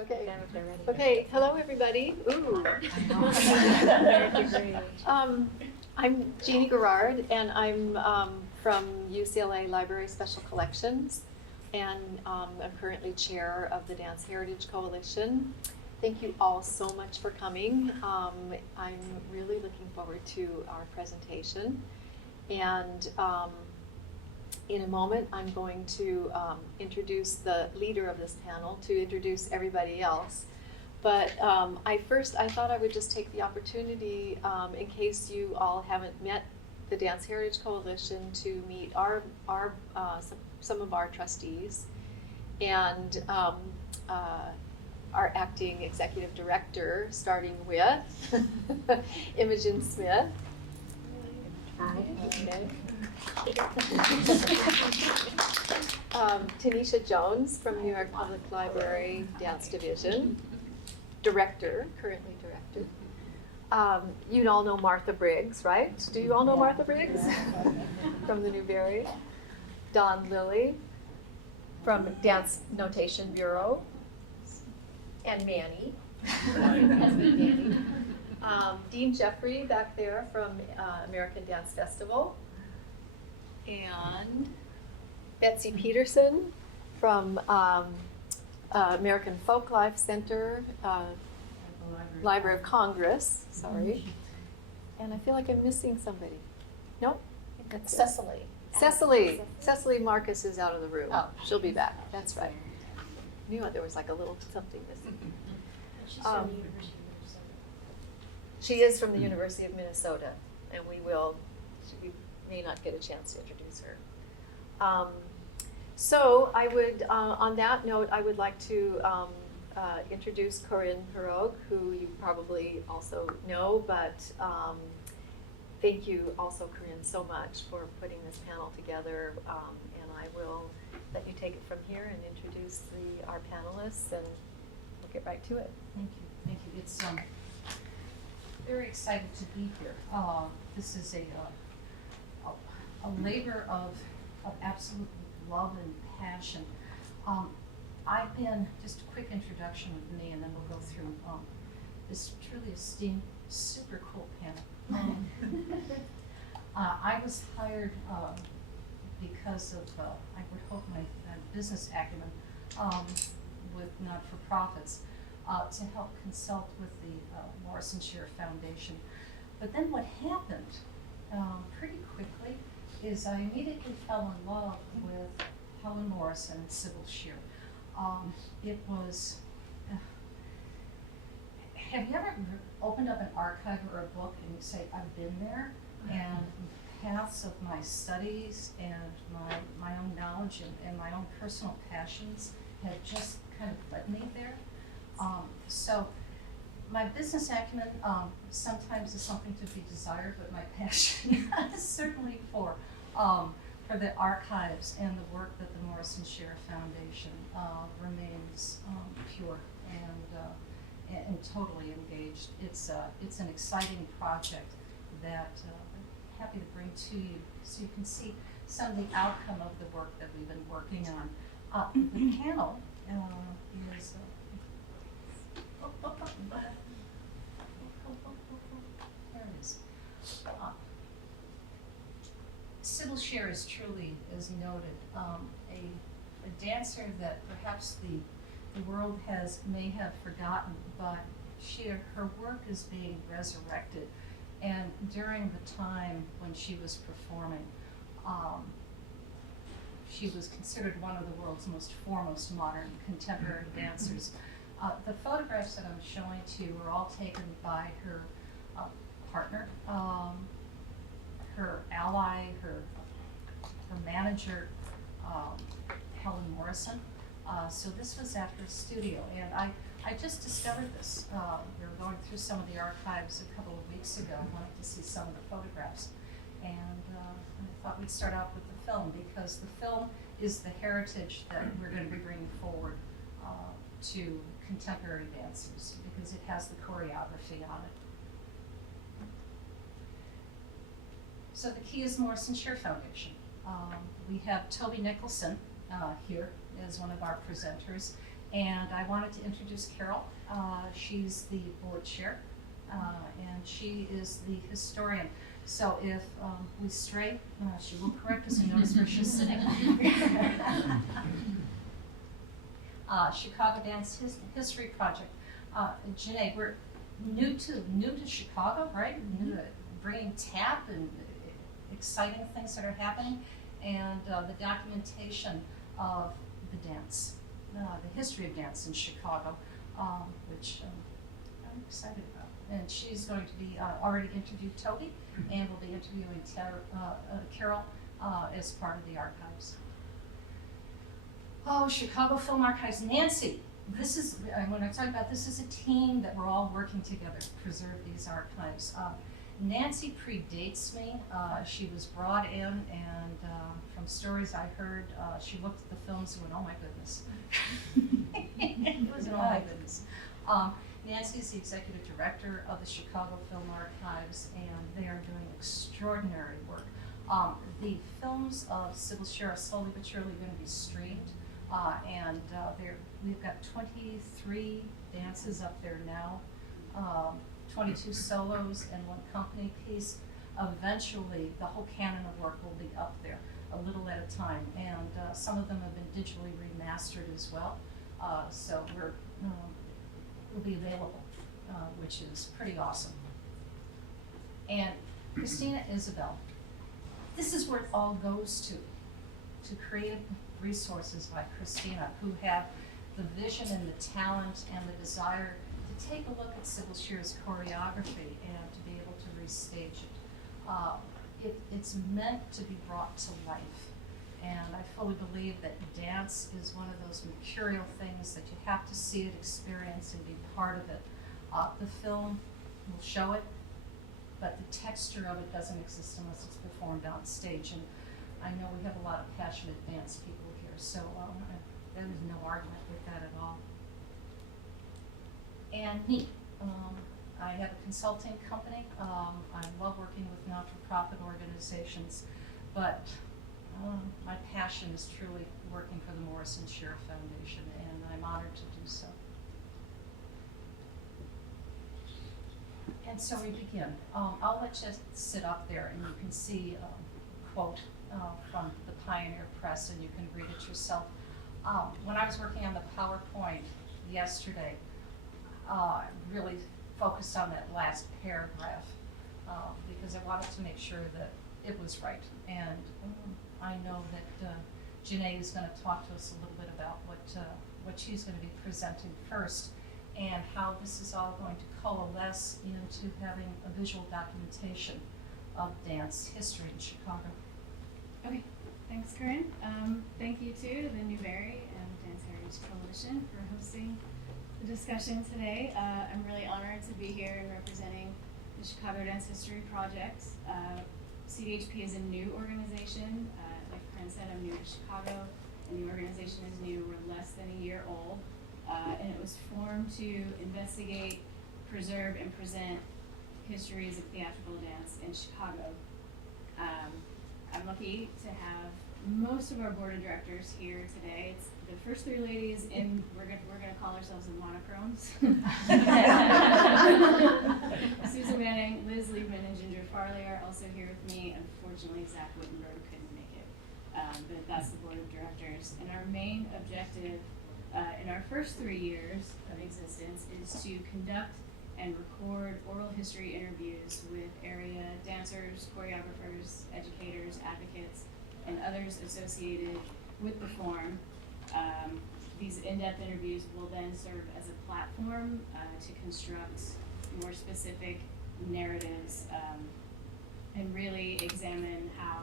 Okay. Them if they're ready. Okay. Hello, everybody. Ooh. I'm Jeannie Garrard, and I'm from UCLA Library Special Collections, and I'm currently chair of the Dance Heritage Coalition. Thank you all so much for coming. I'm really looking forward to our presentation, and in a moment I'm going to introduce the leader of this panel to introduce everybody else. But I thought I would just take the opportunity, in case you all haven't met the Dance Heritage Coalition, to meet some of our trustees and our acting executive director, starting with Imogen Smith. Hi. Okay. Tanisha Jones from New York Public Library Dance Division. Currently director. You all know Martha Briggs, right? Do you all know Martha Briggs? From the Newberry. Don Lilly from Dance Notation Bureau. And Manny. Dean Jeffrey back there from American Dance Festival. And Betsy Peterson from American Folklife Center, Library of Congress, sorry. And I feel like I'm missing somebody. Nope? That's Cecily. Cecily Marcus is out of the room. Oh. She'll be back, that's right. Knew there was like a little something missing. She's from the University of Minnesota. She is from the University of Minnesota, and we may not get a chance to introduce her. So I would, on that note, I would like to introduce Corinne Pierog, who you probably also know, but thank you also, Corinne, so much for putting this panel together, and I will let you take it from here and introduce our panelists, and we'll get right to it. Thank you. Thank you. It's very excited to be here. This is a labor of absolute love and passion. I've been, just a quick introduction with me, and then we'll go through this truly esteemed, super cool panel. I was hired because of, I would hope, my business acumen with not-for-profits to help consult with the Morrison Shearer Foundation. But then what happened pretty quickly is I immediately fell in love with Helen Morrison and Sybil Shearer. It was, have you ever opened up an archive or a book and you say, I've been there, and paths of my studies and my own knowledge and my own personal passions have just kind of led me there. So my business acumen sometimes is something to be desired, but my passion is certainly for the archives and the work that the Morrison Shearer Foundation remains pure and totally engaged. It's an exciting project that I'm happy to bring to you so you can see some of the outcome of the work that we've been working on. The panel is there it is. Sybil Shearer is truly, as noted, a dancer that perhaps the world may have forgotten, but her work is being resurrected. And during the time when she was performing, she was considered one of the world's most foremost modern contemporary dancers. The photographs that I'm showing to you were all taken by her partner, her ally, her manager, Helen Morrison. So this was at her studio, and I just discovered this. We were going through some of the archives a couple of weeks ago, wanting to see some of the photographs. And I thought we'd start out with the film, because the film is the heritage that we're going to be bringing forward to contemporary dancers, because it has the choreography on it. So the key is Morrison Shearer Foundation. We have Toby Nicholson here as one of our presenters, And I wanted to introduce Carol. She's the board chair, and she is the historian. So if we stray, she will correct us and notice where she's sitting. Chicago Dance History Project. Jenai, we're new to Chicago, right? New to bringing tap and exciting things that are happening, and the documentation of the dance, the history of dance in Chicago, which I'm excited about. And she's going to be already interviewed Toby, and will be interviewing Carol as part of the archives. Oh, Chicago Film Archives. Nancy, this is, when I talk about this is a team that we're all working together to preserve these archives. Nancy predates me. She was brought in, and from stories I heard, she looked at the films and went, oh my goodness. It was, oh my goodness. Nancy is the executive director of the Chicago Film Archives, and they are doing extraordinary work. The films of Sybil Shearer slowly but surely are going to be streamed, and we've got 23 dances up there now, 22 solos and 1 company piece. Eventually, the whole canon of work will be up there, a little at a time, and some of them have been digitally remastered as well. So will be available, which is pretty awesome. And Kristina Isabelle, this is where it all goes to creative resources like Kristina, who have the vision and the talent and the desire to take a look at Sybil Shearer's choreography and to be able to restage it. It's meant to be brought to life. And I fully believe that dance is one of those mercurial things that you have to see it, experience, and be part of it. The film will show it, but the texture of it doesn't exist unless it's performed on stage. And I know we have a lot of passionate dance people here, so there is no argument with that at all. And me. I have a consulting company. I love working with not-for-profit organizations, but my passion is truly working for the Morrison Shearer Foundation, and I'm honored to do so. And so we begin. I'll let you sit up there, and you can see a quote from the Pioneer Press, and you can read it yourself. When I was working on the PowerPoint yesterday, I really focused on that last paragraph because I wanted to make sure that it was right. And I know that Jenai is going to talk to us a little bit about what she's going to be presenting first, and how this is all going to coalesce into having a visual documentation of dance history in Chicago. Okay, thanks, Corinne. Thank you to the Newberry and Dance Heritage Coalition for hosting the discussion today. I'm really honored to be here and representing the Chicago Dance History Project. CDHP is a new organization. Like Corinne said, I'm new to Chicago, and the organization is new. We're less than a year old, and it was formed to investigate, preserve, and present histories of theatrical dance in Chicago. I'm lucky to have most of our board of directors here today. It's the first 3 ladies in, we're gonna call ourselves the monochromes. Susan Manning, Liz Liebman, and Ginger Farley are also here with me. Unfortunately, Zach Wittenberg couldn't make it, but that's the board of directors. And our main objective in our first 3 years of existence is to conduct and record oral history interviews with area dancers, choreographers, educators, advocates, and others associated with the form. These in-depth interviews will then serve as a platform to construct more specific narratives and really examine how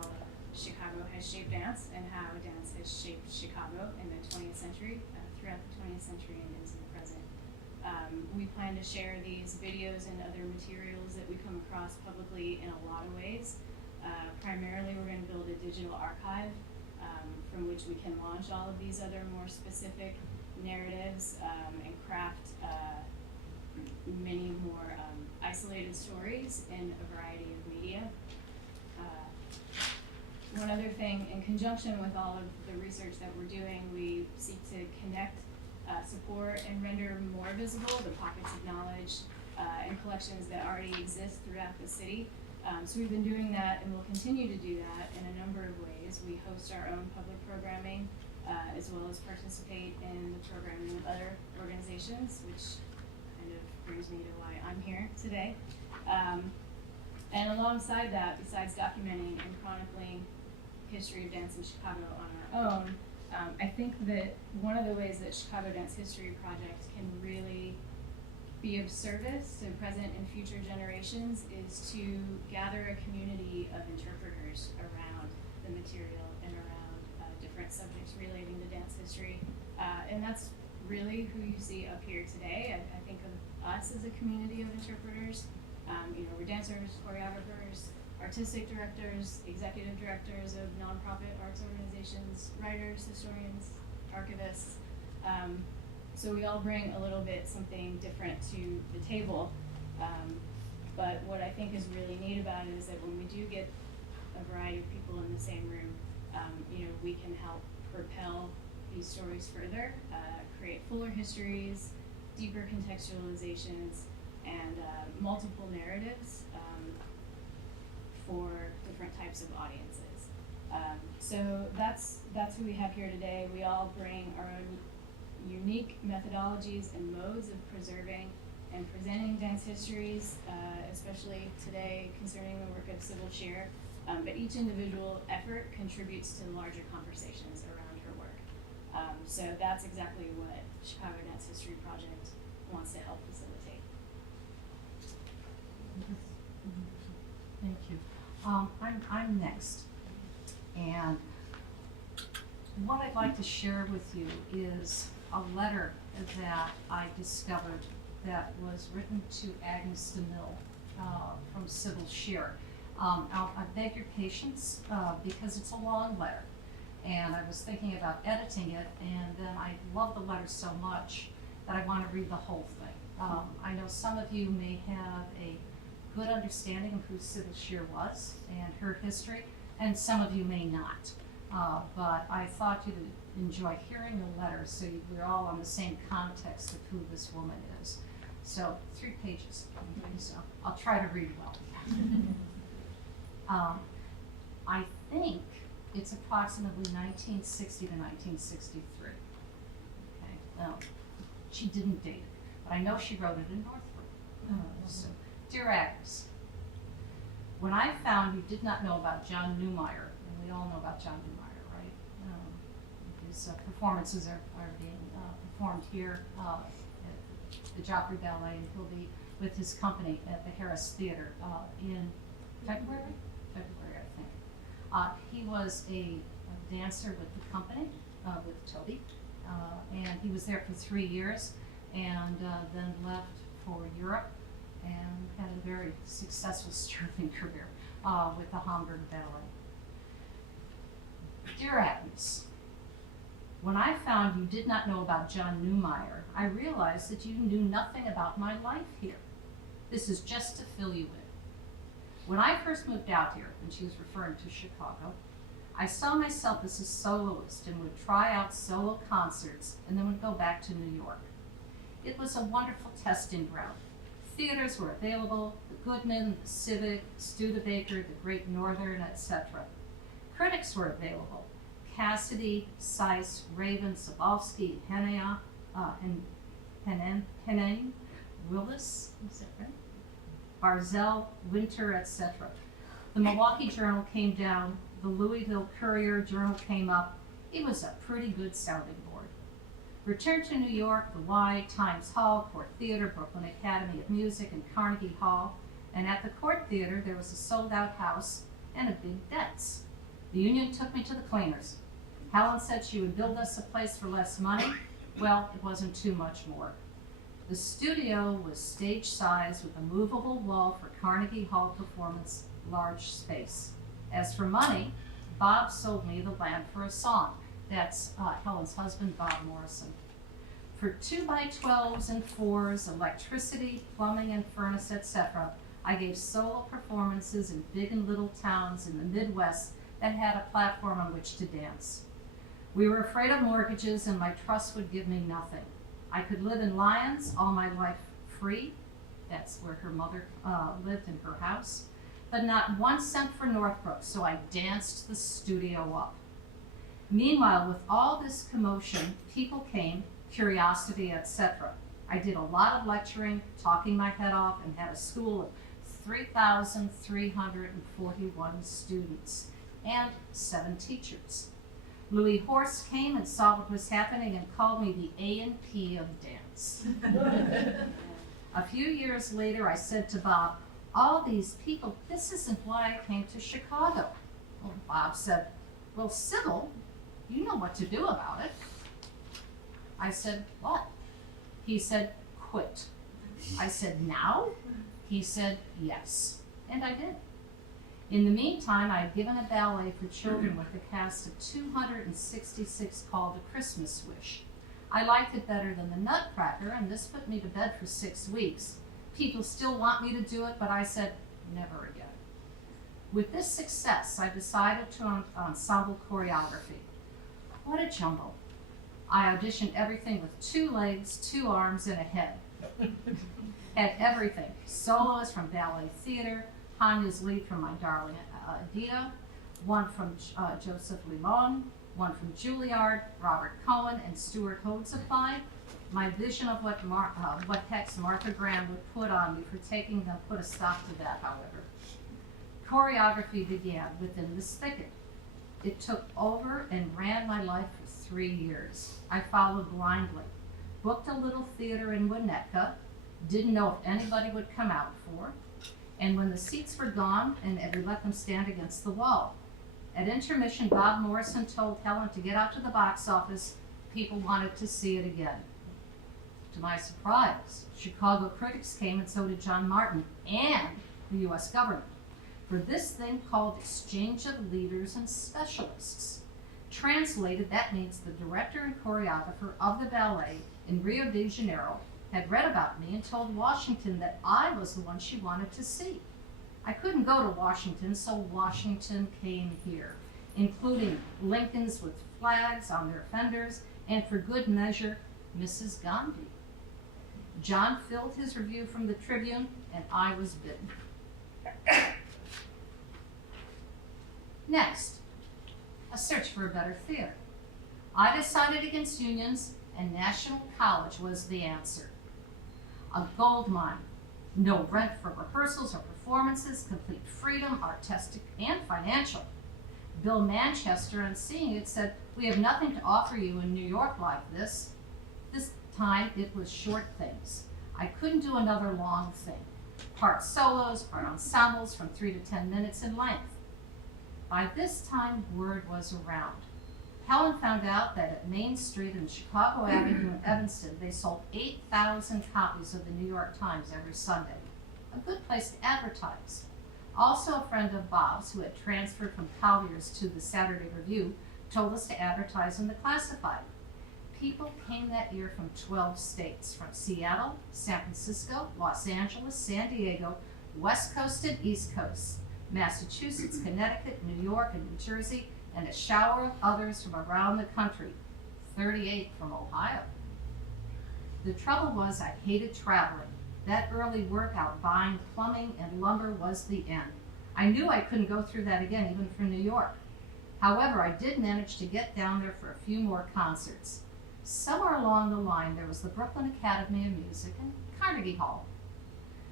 Chicago has shaped dance and how dance has shaped Chicago in the 20th century, throughout the 20th century and into the present. We plan to share these videos and other materials that we come across publicly in a lot of ways. Primarily, we're going to build a digital archive from which we can launch all of these other more specific narratives and craft many more isolated stories in a variety of media. One other thing, in conjunction with all of the research that we're doing, we seek to connect support and render more visible the pockets of knowledge and collections that already exist throughout the city. So we've been doing that and we'll continue to do that in a number of ways. We host our own public programming as well as participate in the programming of other organizations, which kind of brings me to why I'm here today. And alongside that, besides documenting and chronicling history of dance in Chicago on our own, I think that one of the ways that Chicago Dance History Project can really be of service to present and future generations is to gather a community of interpreters around the material and around different subjects relating to dance history. And that's really who you see up here today. I think of us as a community of interpreters. We're dancers, choreographers, artistic directors, executive directors of nonprofit arts organizations, writers, historians, archivists. So we all bring a little bit something different to the table. But what I think is really neat about it is that when we do get a variety of people in the same room, we can help propel these stories further, create fuller histories, deeper contextualizations, and multiple narratives for different types of audiences. So that's who we have here today. We all bring our own unique methodologies and modes of preserving and presenting dance histories, especially today concerning the work of Sybil Shearer. But each individual effort contributes to larger conversations around her work. So that's exactly what Chicago Dance History Project wants to help facilitate. Thank you. I'm next, and what I'd like to share with you is a letter that I discovered that was written to Agnes DeMille from Sybil Shearer. I beg your patience because it's a long letter, and I was thinking about editing it, and then I love the letter so much that I want to read the whole thing. I know some of you may have a good understanding of who Sybil Shearer was and her history, and some of you may not. But I thought you'd enjoy hearing the letter so we're all on the same context of who this woman is. So 3 pages, so I'll try to read well. I think it's approximately 1960 to 1963. Okay, well, she didn't date it, but I know she wrote it in Northbrook. So, Dear Agnes, when I found you did not know about John Newmeyer, and we all know about John Newmeyer, right? His performances are being performed here at the Joffrey Ballet, and he'll be with his company at the Harris Theater in February, I think. He was a dancer with the company, with Toby, and he was there for 3 years, and then left for Europe, and had a very successful sterling career with the Hamburg Ballet. Dear Agnes, when I found you did not know about John Newmeyer, I realized that you knew nothing about my life here. This is just to fill you in. When I first moved out here, and she was referring to Chicago, I saw myself as a soloist and would try out solo concerts and then would go back to New York. It was a wonderful testing ground. Theaters were available, the Goodman, the Civic, Studebaker, the Great Northern, etc. Critics were available. Cassidy, Seiss, Raven, Sobolski, Henea, Henning, Willis, is that right? Barzell, Winter, etc. The Milwaukee Journal came down, the Louisville Courier Journal came up. It was a pretty good sounding board. Returned to New York, the Y, Times Hall, Court Theater, Brooklyn Academy of Music, and Carnegie Hall. And at the Court Theater, there was a sold-out house and a big debts. The union took me to the cleaners. Helen said she would build us a place for less money. Well, it wasn't too much more. The studio was stage size with a movable wall for Carnegie Hall performance, large space. As for money, Bob sold me the land for a song. That's Helen's husband, Bob Morrison. For 2x12s and 4s, electricity, plumbing and furnace, etc., I gave solo performances in big and little towns in the Midwest that had a platform on which to dance. We were afraid of mortgages and my trust would give me nothing. I could live in Lyons all my life free. That's where her mother lived in her house. But not 1 cent for Northbrook, so I danced the studio up. Meanwhile, with all this commotion, people came, curiosity, etc. I did a lot of lecturing, talking my head off, and had a school of 3,341 students and 7 teachers. Louis Horst came and saw what was happening and called me the A&P of dance. A few years later, I said to Bob, all these people, this isn't why I came to Chicago. Well, Bob said, well, Sybil, you know what to do about it. I said, what? He said, quit. I said, now? He said, yes. And I did. In the meantime, I had given a ballet for children with a cast of 266 called A Christmas Wish. I liked it better than the Nutcracker, and this put me to bed for 6 weeks. People still want me to do it, but I said, never again. With this success, I decided to ensemble choreography. What a jumble. I auditioned everything with 2 legs, 2 arms, and a head. Had everything. Solos from ballet theater, Hanya's lead from My Darling Edita, one from Joseph Limon, one from Juilliard, Robert Cohen, and Stuart Hode supplied. My vision of what Hex Martha Graham would put on me for taking them put a stop to that, however. Choreography began within this thicket. It took over and ran my life for 3 years. I followed blindly, booked a little theater in Winnetka, didn't know if anybody would come out for, and when the seats were gone, and we let them stand against the wall. At intermission, Bob Morrison told Helen to get out to the box office. People wanted to see it again. To my surprise, Chicago critics came, and so did John Martin and the U.S. government, for this thing called Exchange of Leaders and Specialists. Translated, that means the director and choreographer of the ballet in Rio de Janeiro had read about me and told Washington that I was the one she wanted to see. I couldn't go to Washington, so Washington came here, including Lincolns with flags on their fenders, and for good measure, Mrs. Gandhi. John filled his review from the Tribune, and I was bidden. Next, a search for a better theater. I decided against unions, and National College was the answer. A gold mine, no rent for rehearsals or performances, complete freedom, artistic and financial. Bill Manchester, on seeing it, said, we have nothing to offer you in New York like this. This time it was short things. I couldn't do another long thing. Part solos, part ensembles from 3 to 10 minutes in length. By this time, word was around. Helen found out that at Main Street and Chicago Avenue in Evanston, they sold 8,000 copies of the New York Times every Sunday. A good place to advertise. Also, a friend of Bob's, who had transferred from Collier's to the Saturday Review, told us to advertise in the Classified. People came that year from 12 states, from Seattle, San Francisco, Los Angeles, San Diego, West Coast and East Coast, Massachusetts, Connecticut, New York, and New Jersey, and a shower of others from around the country, 38 from Ohio. The trouble was I hated traveling. That early workout buying plumbing and lumber was the end. I knew I couldn't go through that again, even for New York. However, I did manage to get down there for a few more concerts. Somewhere along the line, there was the Brooklyn Academy of Music and Carnegie Hall.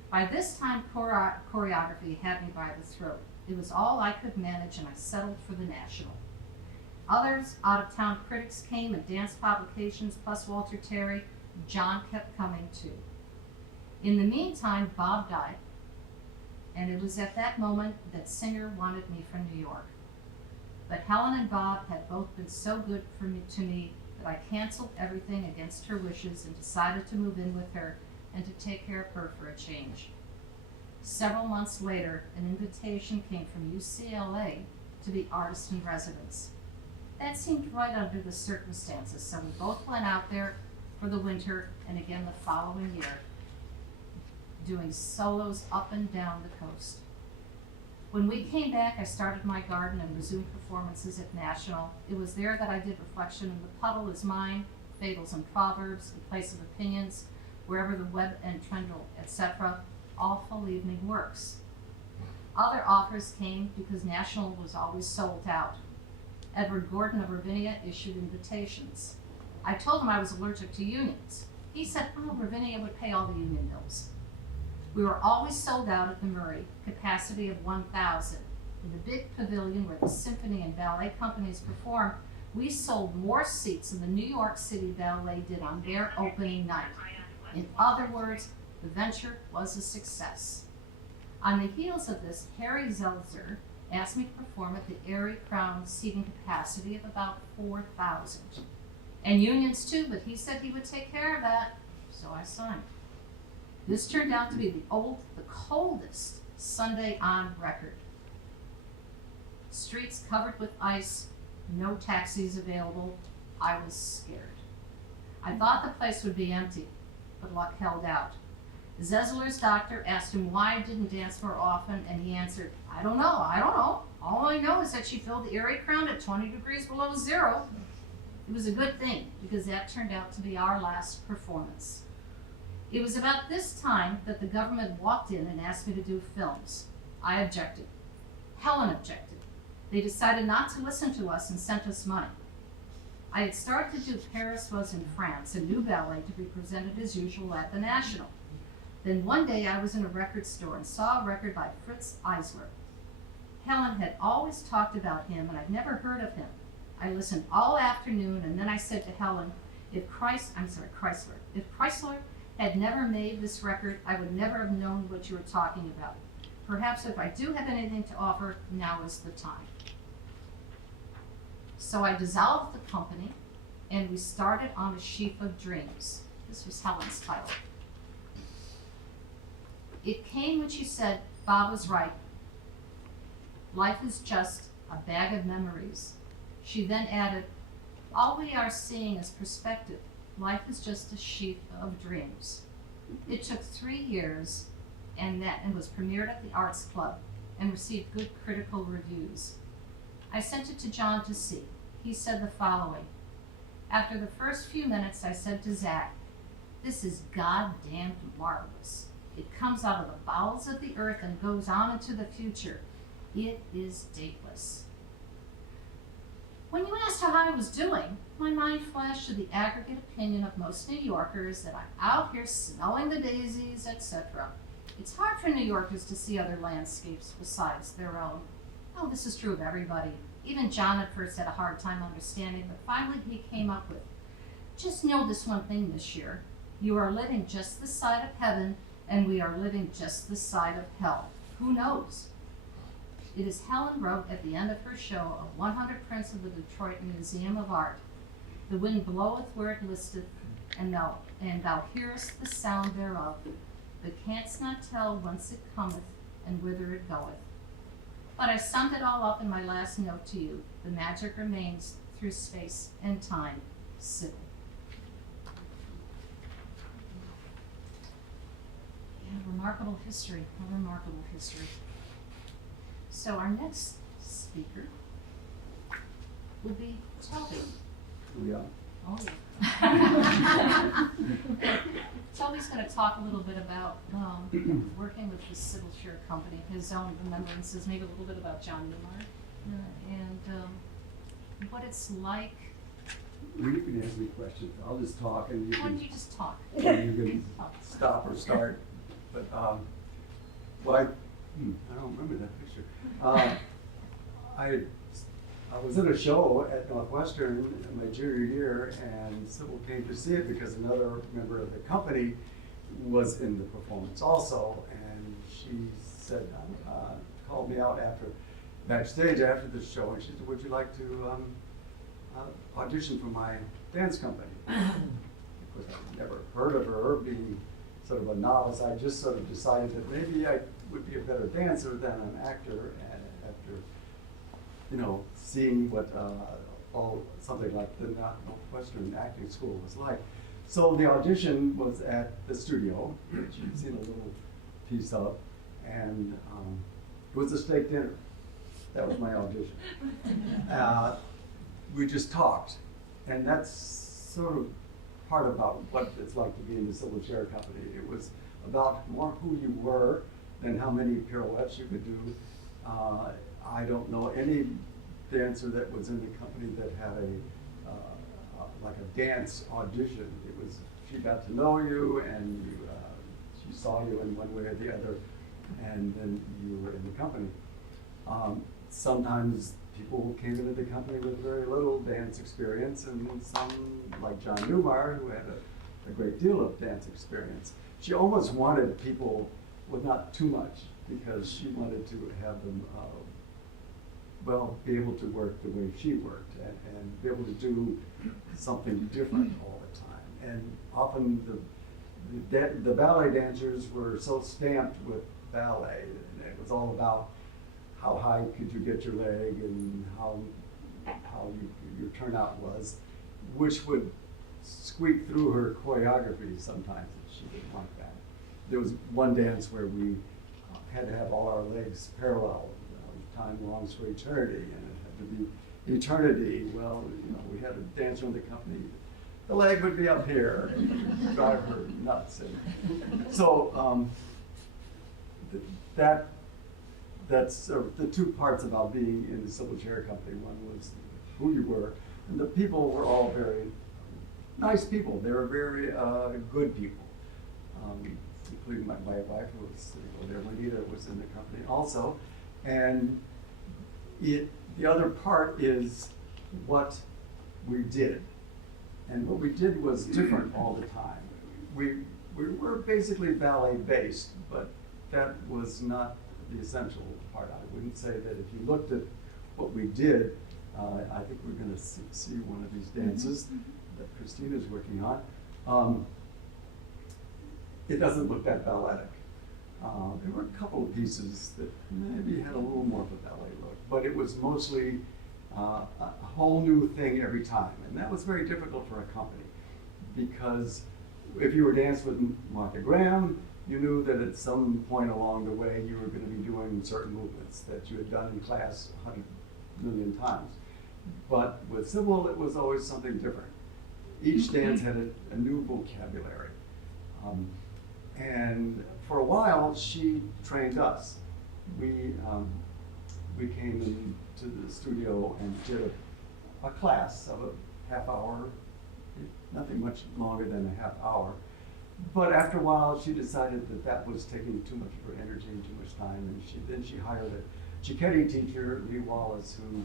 By this time, choreography had me by the throat. It was all I could manage, and I settled for the National. Others, out-of-town critics came, and dance publications, plus Walter Terry. John kept coming too. In the meantime, Bob died, and it was at that moment that Singer wanted me from New York. But Helen and Bob had both been so good to me that I canceled everything against her wishes and decided to move in with her and to take care of her for a change. Several months later, an invitation came from UCLA to be artist in residence. That seemed right under the circumstances, so we both went out there for the winter and again the following year, doing solos up and down the coast. When we came back, I started my garden and resumed performances at National. It was there that I did Reflection in the Puddle Is Mine, fables and proverbs, the place of opinions, wherever the web and trundle, etc., awful evening works. Other offers came because National was always sold out. Edward Gordon of Ravinia issued invitations. I told him I was allergic to unions. He said, oh, Ravinia would pay all the union bills. We were always sold out at the Murray, capacity of 1,000. In the big pavilion where the symphony and ballet companies performed, we sold more seats than the New York City Ballet did on their opening night. In other words, the venture was a success. On the heels of this, Harry Zelzer asked me to perform at the Airy Crown seating capacity of about 4,000. And unions too, but he said he would take care of that, so I signed. This turned out to be the coldest Sunday on record. Streets covered with ice, no taxis available. I was scared. I thought the place would be empty, but luck held out. Zezler's doctor asked him why I didn't dance more often, and he answered, I don't know. All I know is that she filled the Airy Crown at 20 degrees below zero. It was a good thing, because that turned out to be our last performance. It was about this time that the government walked in and asked me to do films. I objected. Helen objected. They decided not to listen to us and sent us money. I had started to do Paris Was in France, a new ballet to be presented as usual at the National. Then one day I was in a record store and saw a record by Fritz Eisler. Helen had always talked about him, and I'd never heard of him. I listened all afternoon, and then I said to Helen, if Chrysler had never made this record, I would never have known what you were talking about. Perhaps if I do have anything to offer, now is the time. So I dissolved the company, and we started on A Sheaf of Dreams. This was Helen's title. It came when she said, Bob was right. Life is just a bag of memories. She then added, all we are seeing is perspective. Life is just a sheaf of dreams. It took 3 years and was premiered at the Arts Club and received good critical reviews. I sent it to John to see. He said the following. After the first few minutes, I said to Zach, this is goddamn marvelous. It comes out of the bowels of the earth and goes on into the future. It is dateless. When you asked how I was doing, my mind flashed to the aggregate opinion of most New Yorkers that I'm out here smelling the daisies, etc. It's hard for New Yorkers to see other landscapes besides their own. Oh, this is true of everybody. Even John at first had a hard time understanding, but finally he came up with, just know this one thing this year. You are living just this side of heaven, and we are living just this side of hell. Who knows? It is Helen wrote at the end of her show of 100 prints of the Detroit Museum of Art. The wind bloweth where it listeth, and thou hearest the sound thereof, but canst not tell whence it cometh and whither it goeth. But I summed it all up in my last note to you. The magic remains through space and time. Sybil. Yeah, remarkable history, a remarkable history. So our next speaker will be Toby. Yeah. Oh, yeah. Toby's going to talk a little bit about working with the Sybil Shearer Company, his own remembrances, maybe a little bit about John Newmark, and what it's like. Well, you can ask me questions. I'll just talk, and you Why don't can, you just talk? you can stop or start. But I don't remember that picture. I was in a show at Northwestern in my junior year, and Sybil came to see it because another member of the company was in the performance also, and she said, called me out backstage after the show, and she said, would you like to audition for my dance company? Of course, I'd never heard of her, being sort of a novice. I just sort of decided that maybe I would be a better dancer than an actor, and after seeing what something like the Northwestern acting school was like. So the audition was at the studio, which you've seen a little piece of, and it was a steak dinner. That was my audition. We just talked, and that's sort of part about what it's like to be in the Sybil Shearer Company. It was about more who you were than how many pirouettes you could do. I don't know any dancer that was in the company that had like a dance audition. It was, she got to know you and she saw you in one way or the other, and then you were in the company. Sometimes people came into the company with very little dance experience, and some, like John Newmeyer, who had a great deal of dance experience. She almost wanted people with not too much, because she wanted to have them, be able to work the way she worked, and be able to do something different all the time. And often the ballet dancers were so stamped with ballet, and it was all about how high could you get your leg and how your turnout was, which would squeak through her choreography sometimes if she didn't like that. There was one dance where we had to have all our legs parallel, time belongs for eternity, and it had to be eternity. Well, we had a dancer in the company, the leg would be up here, and drive her nuts. And so that's the two parts about being in the Sybil Shearer Company. One was who you were, and the people were all very nice people. They were very good people, including my wife, who was there. Juanita was in the company also, and the other part is what we did, and what we did was different all the time. We were basically ballet based, but that was not the essential part. I wouldn't say that if you looked at what we did, I think we're going to see one of these dances that Kristina is working on. It doesn't look that balletic. There were a couple of pieces that maybe had a little more of a ballet look, but it was mostly a whole new thing every time. And that was very difficult for a company, because if you were dancing with Martha Graham, you knew that at some point along the way you were going to be doing certain movements that you had done in class 100 million times. But with Sybil, it was always something different. Each dance had a new vocabulary. And for a while, she trained us. We came into the studio and did a class of a half hour, nothing much longer than a half hour. But after a while, she decided that was taking too much of her energy and too much time, and then she hired a Cicchetti teacher, Lee Wallace, who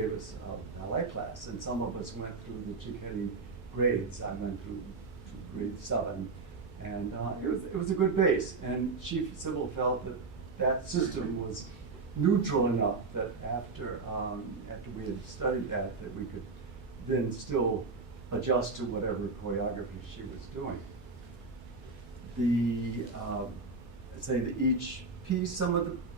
gave us a ballet class, and some of us went through the Cicchetti grades. I went through grade 7, and it was a good base. And Sybil felt that system was neutral enough that after we had studied that we could then still adjust to whatever choreography she was doing. I'd say that each piece,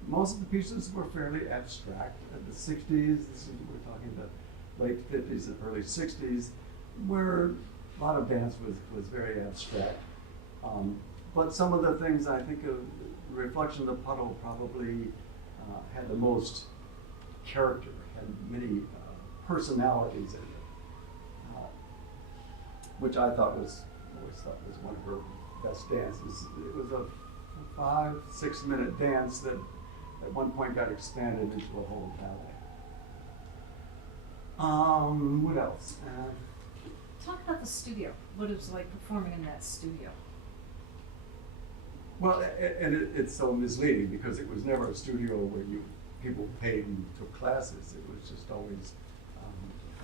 most of the pieces were fairly abstract. In the 60s, we're talking the late 50s and early 60s, where a lot of dance was very abstract. But some of the things, I think, Reflection of the Puddle probably had the most character, had many personalities in it, which I always thought was one of her best dances. It was a 5-6 minute dance that at one point got expanded into a whole ballet. What else? Talk about the studio. What it was like performing in that studio. Well, and it's so misleading, because it was never a studio where people paid and took classes. It was just always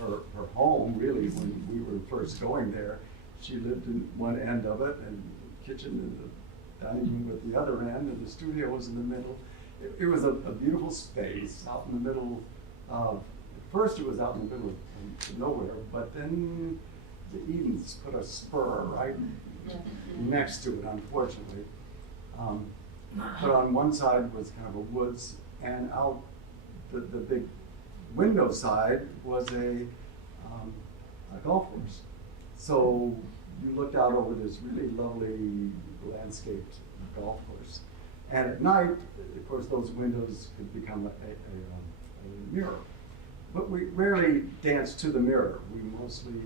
her home, really, when we were first going there. She lived in one end of it, and the kitchen and the dining room at the other end, and the studio was in the middle. It was a beautiful space out in the middle of, at first it was out in the middle of nowhere, but then the Edens put a spur right next to it, unfortunately. But on one side was kind of a woods, and out the big window side was a golf course. So you looked out over this really lovely landscaped golf course. And at night, of course, those windows could become a mirror. But we rarely danced to the mirror. We mostly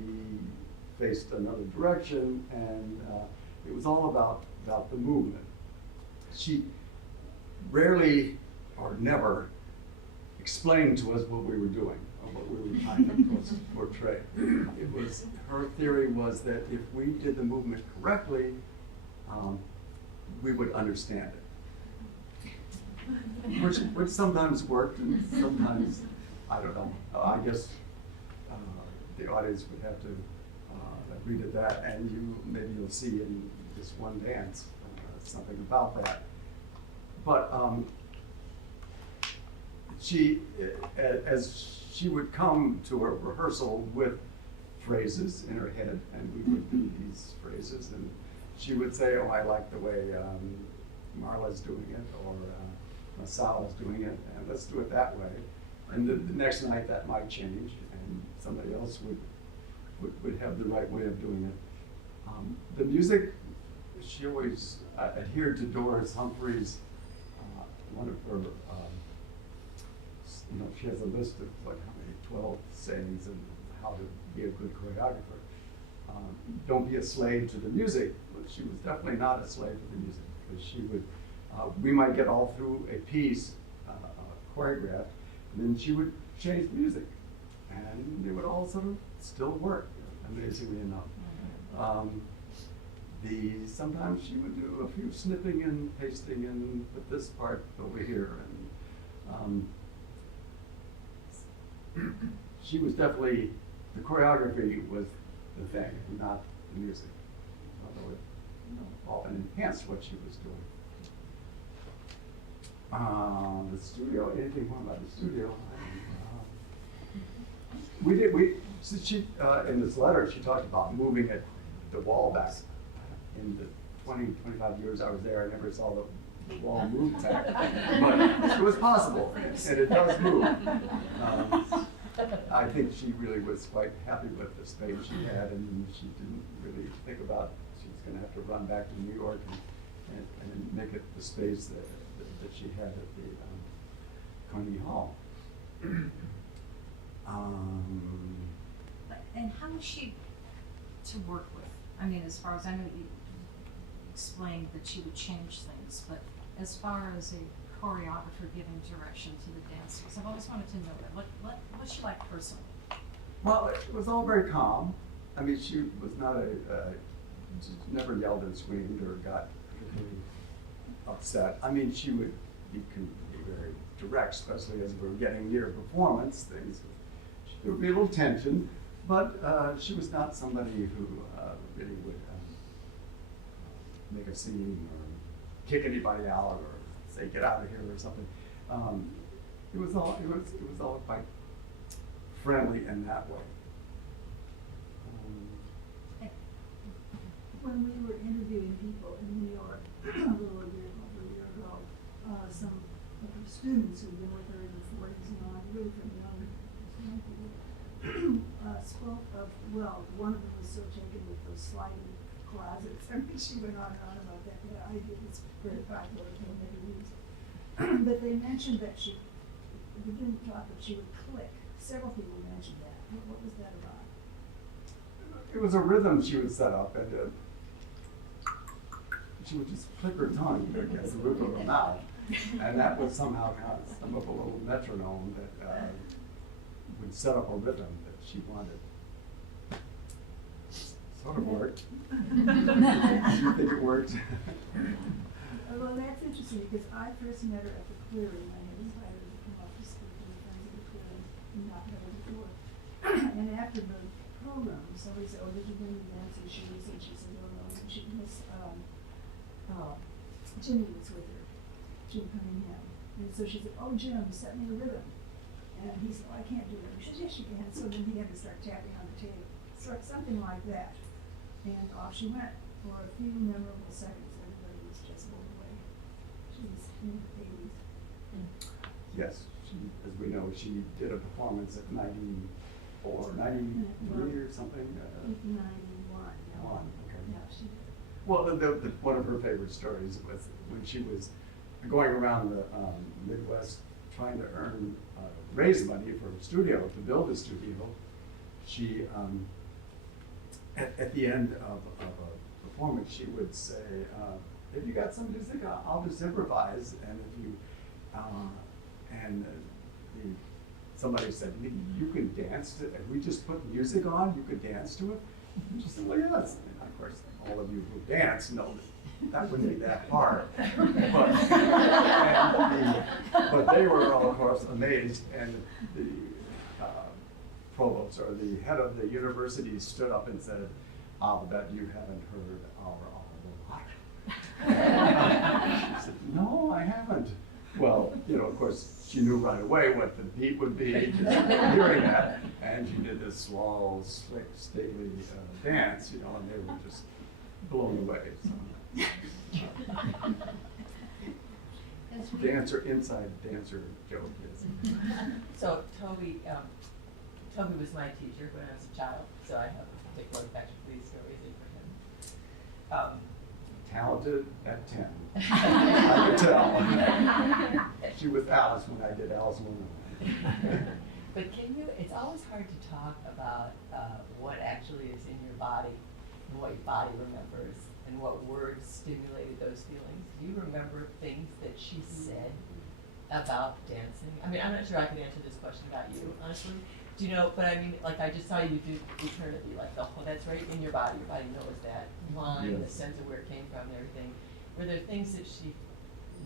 faced another direction, and it was all about the movement. She rarely or never explained to us what we were doing or what we were trying to portray. It was, her theory was that if we did the movement correctly, we would understand it. Which sometimes worked and sometimes, I don't know. I guess the audience would have to agree to that, and maybe you'll see in this one dance something about that. But as she would come to a rehearsal with phrases in her head, and we would do these phrases, and she would say, "Oh, I like the way Marla's doing it," or Masala's doing it, and let's do it that way. And the next night that might change, and somebody else would have the right way of doing it. The music, she always adhered to Doris Humphrey's, one of her, she has a list of 12 sayings and how to be a good choreographer. Don't be a slave to the music, but she was definitely not a slave to the music, because she would, we might get all through a piece choreographed, and then she would change the music, and it would all sort of still work, amazingly enough. Sometimes she would do a few snipping and pasting and put this part over here, and she was definitely, the choreography was the thing, not the music, although it often enhanced what she was doing. The studio, anything more about the studio? In this letter, she talked about moving the wall back. In the 20, 25 years I was there, I never saw the wall move back, but it was possible, and it does move. I think she really was quite happy with the space she had, and she didn't really think about she was going to have to run back to New York and make it the space that she had at the Carnegie Hall. And how was she to work with? I mean, as far as I know, you explained that she would change things, but as far as a choreographer giving direction to the dancers, I've always wanted to know that. What was she like personally? Well, it was all very calm. I mean, she was not she never yelled and screamed or got particularly upset. I mean, she would be very direct, especially as we were getting near performance things. There would be a little tension, but she was not somebody who really would make a scene or kick anybody out or say get out of here or something. It was all quite friendly in that way. When we were interviewing people in New York over a year ago, some of her students who'd been with her in the 40s and on, really from young people, spoke of, well, one of them was so taken with those sliding closets. I mean, she went on and on about that. The idea was very popular and never used. But they mentioned that we didn't talk, but she would click. Several people mentioned that. What was that about? It was a rhythm she would set up, and she would just click her tongue against the roof of her mouth, and that was somehow kind of some of a little metronome that would set up a rhythm that she wanted. Sort of worked. Do you think it worked? Well, that's interesting because I first met her at the Cleary, and I had invited her to come up to speak to the friends of the Cleary, not met her before. And after the program, somebody said, "Oh, did you bring the Nancy shoes?" And she said, "Oh, no." And she missed Jimmy was with her, Jim Cunningham. And so she said, "Oh, Jim, set me a rhythm." And he said, "Oh, I can't do that." She said, "Yes, you can." So then he had to start tapping on the table. So something like that. And off she went. For a few memorable seconds, everybody was just blown away. She was in her 80s. Yes, as we know, she did a performance at 94, 93 or something. 91. Yeah. Okay. Yeah, she did. Well, one of her favorite stories was when she was going around the Midwest trying to raise money for a studio, to build a studio. She at the end of a performance, she would say, if you got some music, I'll just improvise. And if you, somebody said, you can dance to it. If we just put music on, you could dance to it. And she said, well, yes. And of course, all of you who dance know that wouldn't be that hard. But they were all, of course, amazed. And the provost, or the head of the university, stood up and said, I'll bet you haven't heard our She said, no, I haven't. Well, of course, she knew right away what the beat would be, just hearing that. And she did this slow, slick, stately dance, and they were just blown away. So, dancer inside dancer joke is. So Toby was my teacher when I was a child, so I have a particular affection for these stories and for him. Talented at 10. I could tell. She was Alice when I did Alice in Wonderland. But it's always hard to talk about what actually is in your body and what your body remembers and what words stimulated those feelings. Do you remember things that she said about dancing? I mean, I'm not sure I can answer this question about you, honestly. Do you know, but I mean, like I just saw you do Eternity, like that's right in your body knows that line, Yes. the sense of where it came from and everything. Were there things that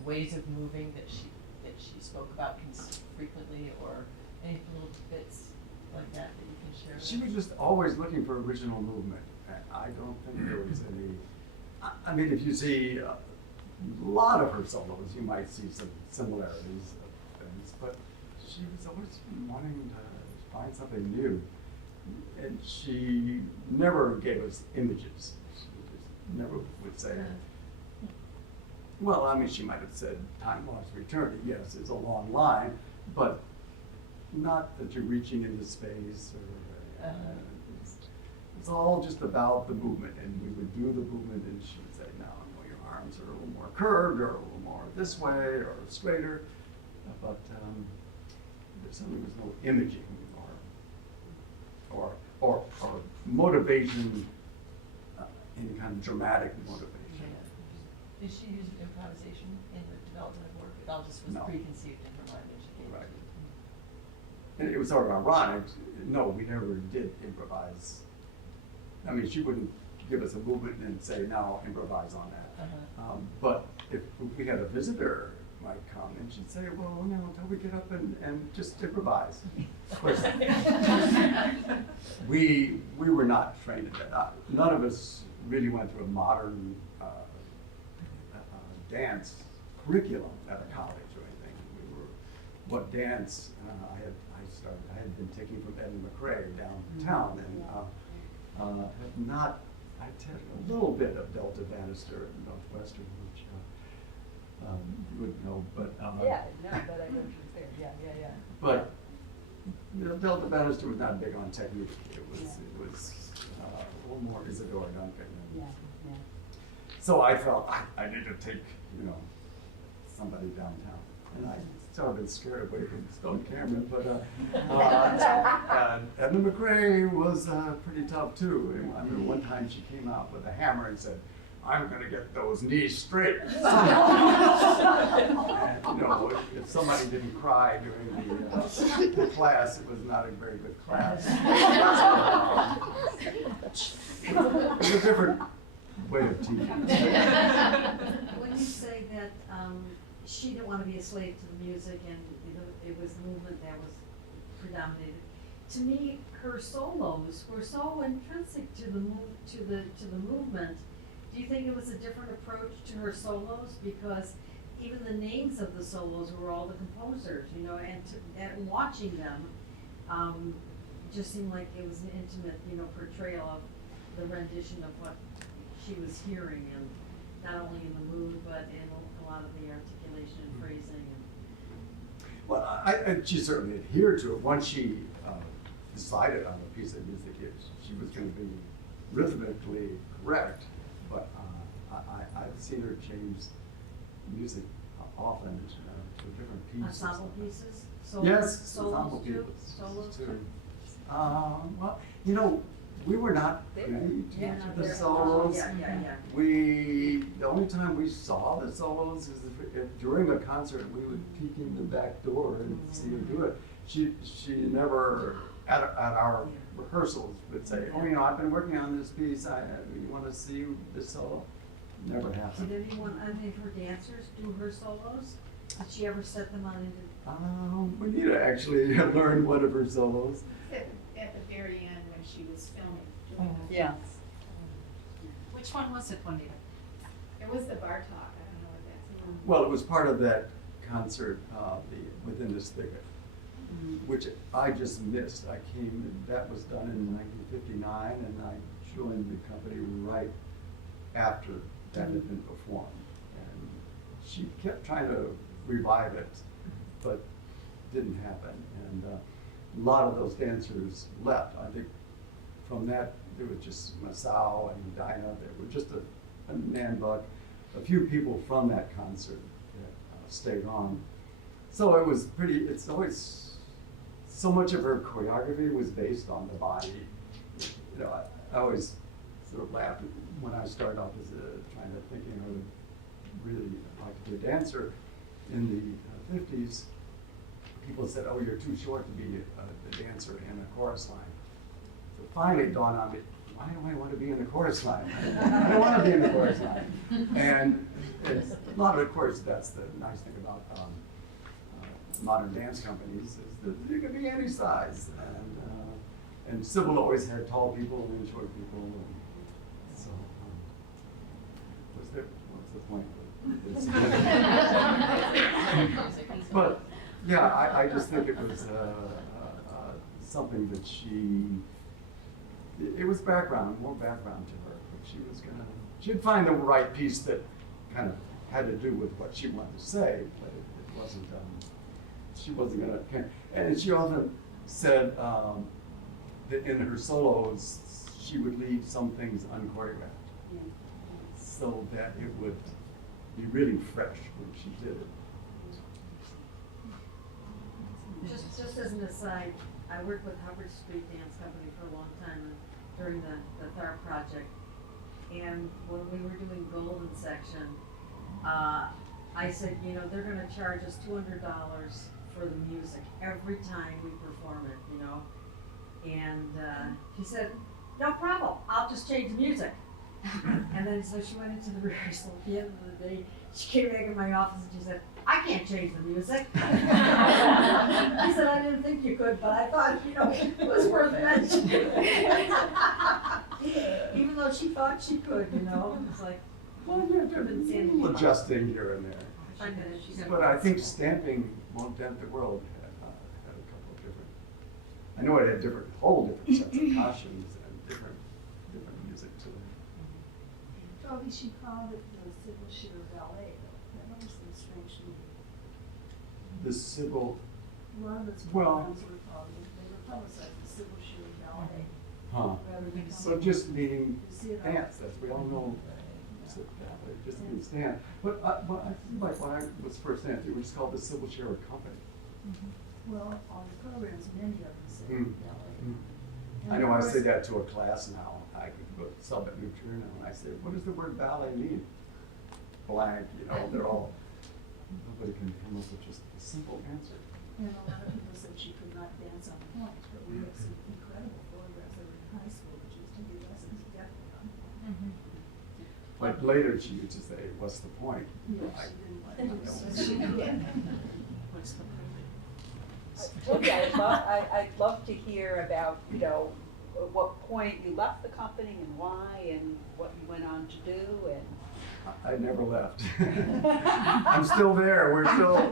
ways of moving that she spoke about frequently, or any little bits like that you can share? She was just always looking for original movement. I don't think there was any, I mean, if you see a lot of her solos, you might see some similarities of things, but she was always wanting to find something new. And she never gave us images. She just never would say, well, I mean, she might have said time lost for eternity. Yes, it's a long line, but not that you're reaching into space or it's all just about the movement. And we would do the movement and she would say, no, your arms are a little more curved or a little more this way or straighter. But there certainly was no imaging or motivation, any kind of dramatic motivation. Yeah. Did she use improvisation in the development of work? It all just was preconceived in her mind when she came. Right. And it was sort of ironic. No, we never did improvise. I mean, she wouldn't give us a movement and say, now improvise on that. But if we had a visitor might come and she'd say, well, Toby, get up and just improvise. Of course, we were not trained in that. None of us really went through a modern dance curriculum at a college or anything. What dance I had been taking from Edmund McRae downtown, and I did a little bit of Delta Bannister at Northwestern, which you wouldn't know, but but I know she was there. Yeah. But Delta Bannister was not big on technique. It was a little more Isadora Duncan. So I felt I needed to take somebody downtown, and I sort of been scared away from Stone Cameron, but Edna McRae was pretty tough too. And I remember one time she came out with a hammer and said, I'm going to get those knees straight. And, if somebody didn't cry during the class, it was not a very good class. It was a different way of teaching. When you say that she didn't want to be a slave to the music and it was the movement that was predominated, to me, her solos were so intrinsic to the movement. Do you think it was a different approach to her solos? Because even the names of the solos were all the composers, and watching them just seemed like it was an intimate, portrayal of the rendition of what she was hearing, and not only in the mood, but in a lot of the articulation and phrasing. Well, she certainly adhered to it. Once she decided on a piece of music, she was going to be rhythmically correct. But I've seen her change music often to different pieces. Ensemble pieces? Solos? Yes, Solos ensemble too? pieces Solos too. too? Well, We were not They privy were- to yeah, the they're- solos. Yeah. The only time we saw the solos is if during the concert, we would peek in the back door and see her do it. She never, at our rehearsals, would say, oh, I've been working on this piece, you wanna see this solo? Never happened. Did any of her dancers do her solos? Did she ever set them on into? We need to actually learn one of her solos. At the very end when she was filming. Yeah. Which one was it, Juanita? It was the bar talk, I don't know what that's. Well, it was part of that concert, Within the Spigot, which I just missed. That was done in 1959, and I joined the company right after that had been performed. And she kept trying to revive it, but didn't happen. And a lot of those dancers left. I think from that, there was just Masao and Dinah. There were just a man-buck, a few people from that concert that stayed on. So it was it's always, so much of her choreography was based on the body. You know, I always sort of laughed when I started off as trying to thinking I would really like to be a dancer in the 50s. People said, oh, you're too short to be a dancer in a chorus line. So finally it dawned on me, why do I want to be in the chorus line? I don't want to be in the chorus line. And a lot of, course, that's the nice thing about modern dance companies is that you can be any size. And Sybil always had tall people and short people. And so, what's the point? But yeah, I just think it was something that it was more background to her. But she'd find the right piece that kind of had to do with what she wanted to say, but it wasn't, she wasn't gonna, and she often said that in her solos, she would leave some things unchoreographed, so that it would be really fresh when she did it. Just as an aside, I worked with Hubbard Street Dance Company for a long time during the Tharp project. And when we were doing Golden Section, I said, they're gonna charge us $200 for the music every time we perform it, And she said, no problem, I'll just change the music. And then so she went into the rehearsal. At the end of the day, she came back in my office and she said, I can't change the music. I said, I didn't think you could, but I thought, it was worth mentioning. Even though she thought she could, it's like, Well, yeah, a little adjusting here and there. But I think Stamping Won't Dent the World had a couple of different, I know it had whole different sets of costumes and different music to it. Toby, she called it the Sybil Shearer Ballet. That always seems strange to me. The Sybil, A lot of its Well- programs were called, they were publicized as Sybil Shearer Ballet, rather than. so just meaning You see it all. dance, as we all know, it just means dance. But I feel like when I was first dancing, it was called the Sybil Shearer Company. Well, on the programs, many of them say Mm. ballet. Mm. And I know of I course- say that to a class now. I could go sub at New Turn and I say, what does the word ballet mean? Blank, they're all, nobody can come up with just a simple answer. And a lot of people said she could not dance on point, but we have some incredible photographs that were in high school that used to be lessons definitely on point. But later she used to say, what's the point? Yeah, I- she didn't like it. What's the Toby, I'd love to hear about, at what point you left the company and why and what you went on to do and. I never left. I'm still there, we're still. Go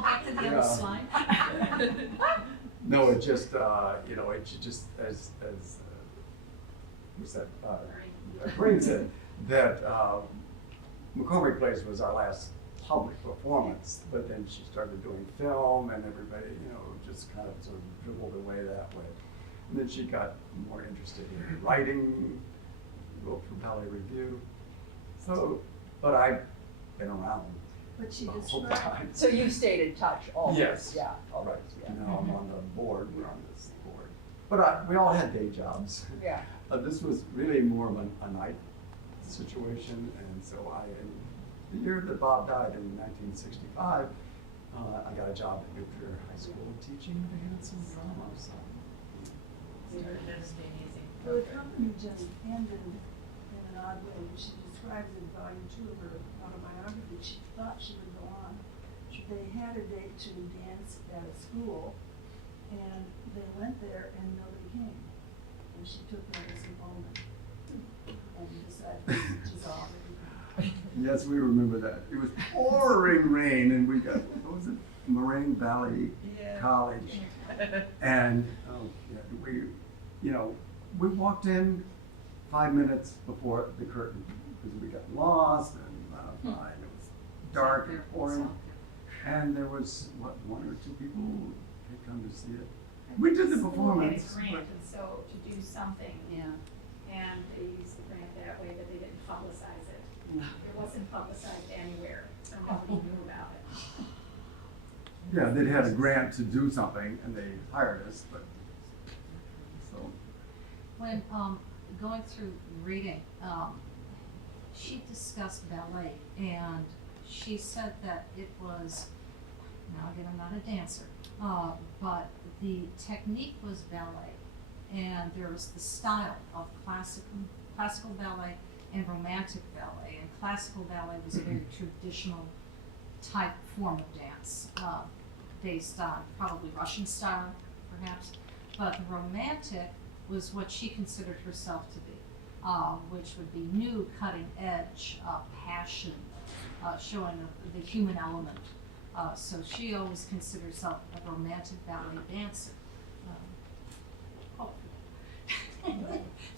back to the Yeah. other slide. No, it just, it just, as who's that, Corinne said, that McCormick Place was our last public performance, but then she started doing film and everybody, just kind of sort of dribbled away that way. And then she got more interested in writing, wrote for Ballet Review. So, but I've been around But she the whole described, time. So you stayed in touch always? Yes. Yeah, always, Right, yeah. now I'm on the board, we're on this board. But we all had day jobs. Yeah. This was really more of a night situation, and so the year that Bob died in 1965, I got a job at Newberry High School teaching dance and drama. So. Started as being easy. Well, the company just ended in an odd way. She describes in volume 2 of her autobiography. She thought she would go on. They had a date to dance at a school, and they went there and nobody came. And she took that as an omen and decided to dissolve it. Yes, we remember that. It was pouring rain, and we got, what was it, Moraine Valley College. And we walked in 5 minutes before the curtain because we got lost and it was dark and pouring. And there was, one or two people had come to see it. We did the performance. School had a grant, and so to do something, and they used the grant that way, but they didn't publicize it. It wasn't publicized anywhere, so nobody knew about it. Yeah, they'd had a grant to do something, and they hired us, but, so. When going through reading, she discussed ballet, and she said that it was, now again, I'm not a dancer, but the technique was ballet, and there was the style of classical ballet and romantic ballet, and classical ballet was a very traditional type form of dance, based on probably Russian style, perhaps, but the romantic was what she considered herself to be, which would be new, cutting edge, passion, showing the human element. So she always considered herself a romantic ballet dancer.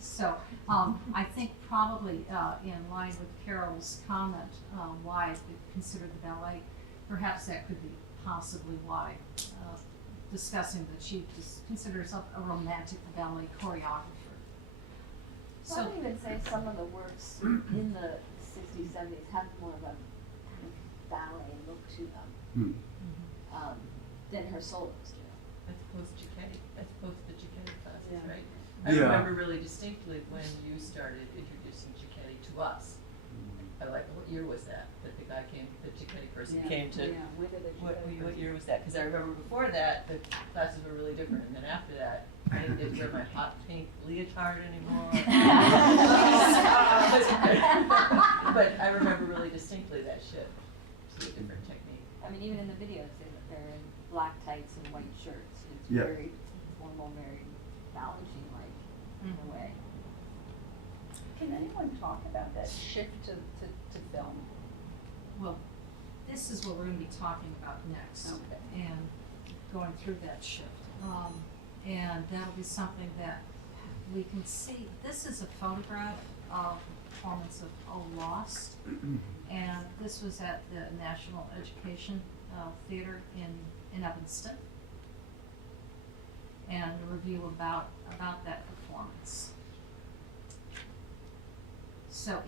So I think probably in line with Carol's comment, why they considered the ballet, perhaps that could be possibly why, discussing that she considered herself a romantic ballet choreographer. So I would even say some of the works in the 60s, 70s have more of a kind of ballet look to them than her solos do. That's post the Cicchetti classes, Yeah. right? I Yeah. remember really distinctly when you started introducing Cicchetti to us. I like, what year was that the guy came, the Cicchetti person came to? Yeah, when did it What year was that? Because I remember before that, the classes were really different, and then after that, I didn't get to wear my hot pink leotard anymore. But I remember really distinctly that shift to a different technique. I mean, even in the videos, they're in black tights and white shirts. It's Yeah. very formal, very Balanchine-like in a way. Can anyone talk about that shift to film? Well, this is what we're going to be talking about next, Okay. and going through that shift. And that'll be something that we can see. This is a photograph of the performance of Oh Lost, and this was at the National Education Theater in Evanston, and a review about that performance. So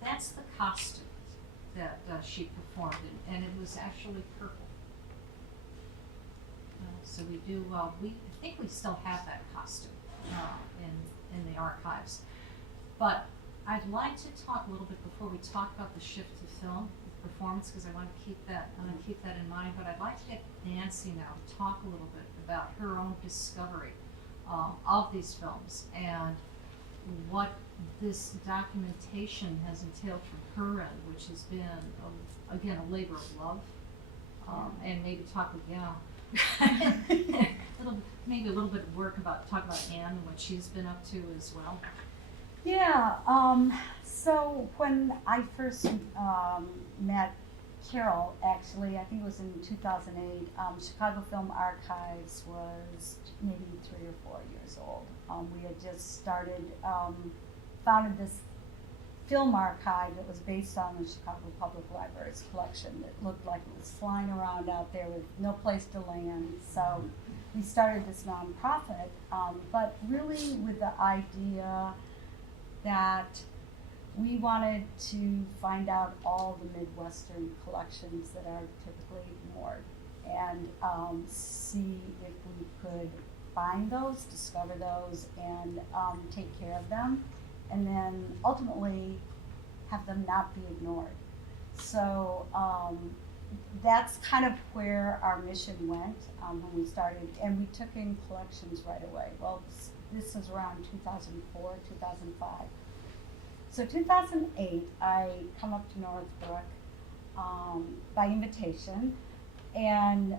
that's the costume that she performed in, and it was actually purple. So we do, I think we still have that costume in the archives. But I'd like to talk a little bit before we talk about the shift to film performance, because I want to keep that in mind. But I'd like to get Nancy now to talk a little bit about her own discovery of these films and what this documentation has entailed from her end, which has been again a labor of love, and maybe talk maybe a little bit of work talk about Anne and what she's been up to as well. Yeah, so when I first met Carol, actually, I think it was in 2008, Chicago Film Archives was maybe 3 or 4 years old. We had just started, founded this film archive that was based on the Chicago Public Library's collection that looked like it was flying around out there with no place to land. So we started this nonprofit, but really with the idea that we wanted to find out all the Midwestern collections that are typically ignored and see if we could find those, discover those, and take care of them, and then ultimately have them not be ignored. So that's kind of where our mission went when we started, and we took in collections right away. Well, this was around 2004, 2005. So 2008, I come up to Northbrook by invitation, and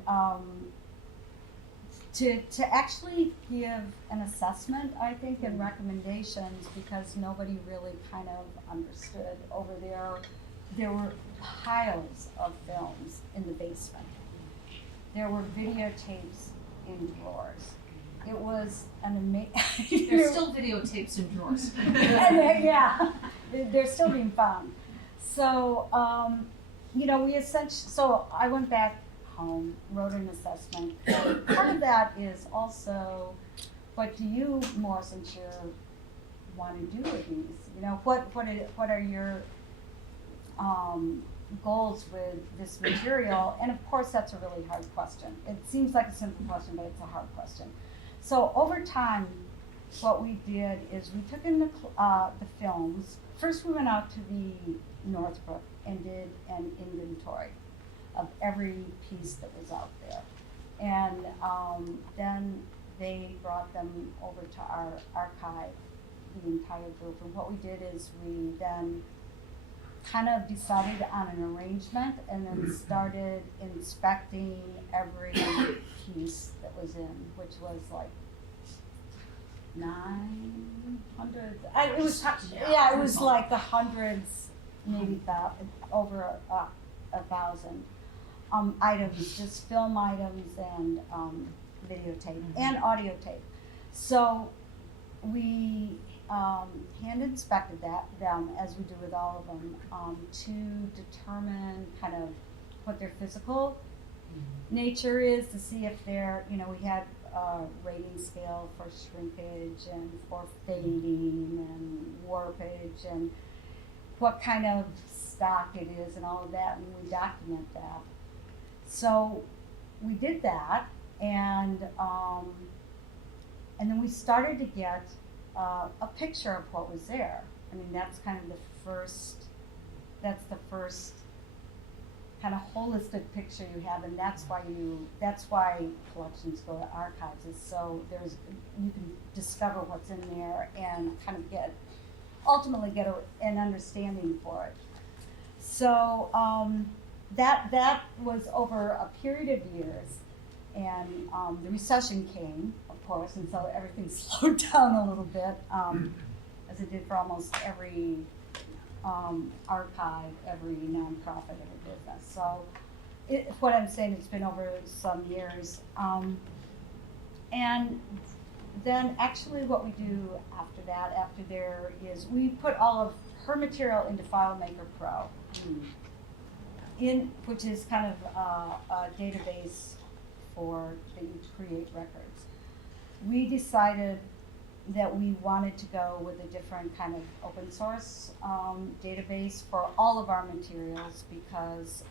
to actually give an assessment, I think, and recommendations, because nobody really kind of understood over there. There were piles of films in the basement. There were videotapes in drawers. It was an amazing. There's still videotapes in drawers. Yeah, they're still being found. So, we essentially, so I went back home, wrote an assessment. Part of that is also, what do you, Morris and Shearer, want to do with these? What are your goals with this material? And of course, that's a really hard question. It seems like a simple question, but it's a hard question. So over time, what we did is we took in the films. First, we went out to the Northbrook and did an inventory of every piece that was out there. And then they brought them over to our archive, the entire group. And what we did is we then kind of decided on an arrangement and then started inspecting every piece that was in, which was like 900. It was like the hundreds, maybe over 1,000 items, just film items and videotape and audio tape. So we hand inspected them, as we do with all of them, to determine kind of what their physical nature is, to see if they're, we had a rating scale for shrinkage and for fading and warpage and what kind of stock it is and all of that, and we document that. So we did that, and then we started to get a picture of what was there. I mean, that's kind of the first kind of holistic picture you have, and that's why collections go to archives, is so you can discover what's in there and kind of ultimately get an understanding for it. So that was over a period of years, and the recession came, of course, and so everything slowed down a little bit, as it did for almost every archive, every nonprofit, every business. So what I'm saying, it's been over some years. And then actually what we do after there is we put all of her material into FileMaker Pro, which is kind of a database that you create records. We decided that we wanted to go with a different kind of open source database for all of our materials because,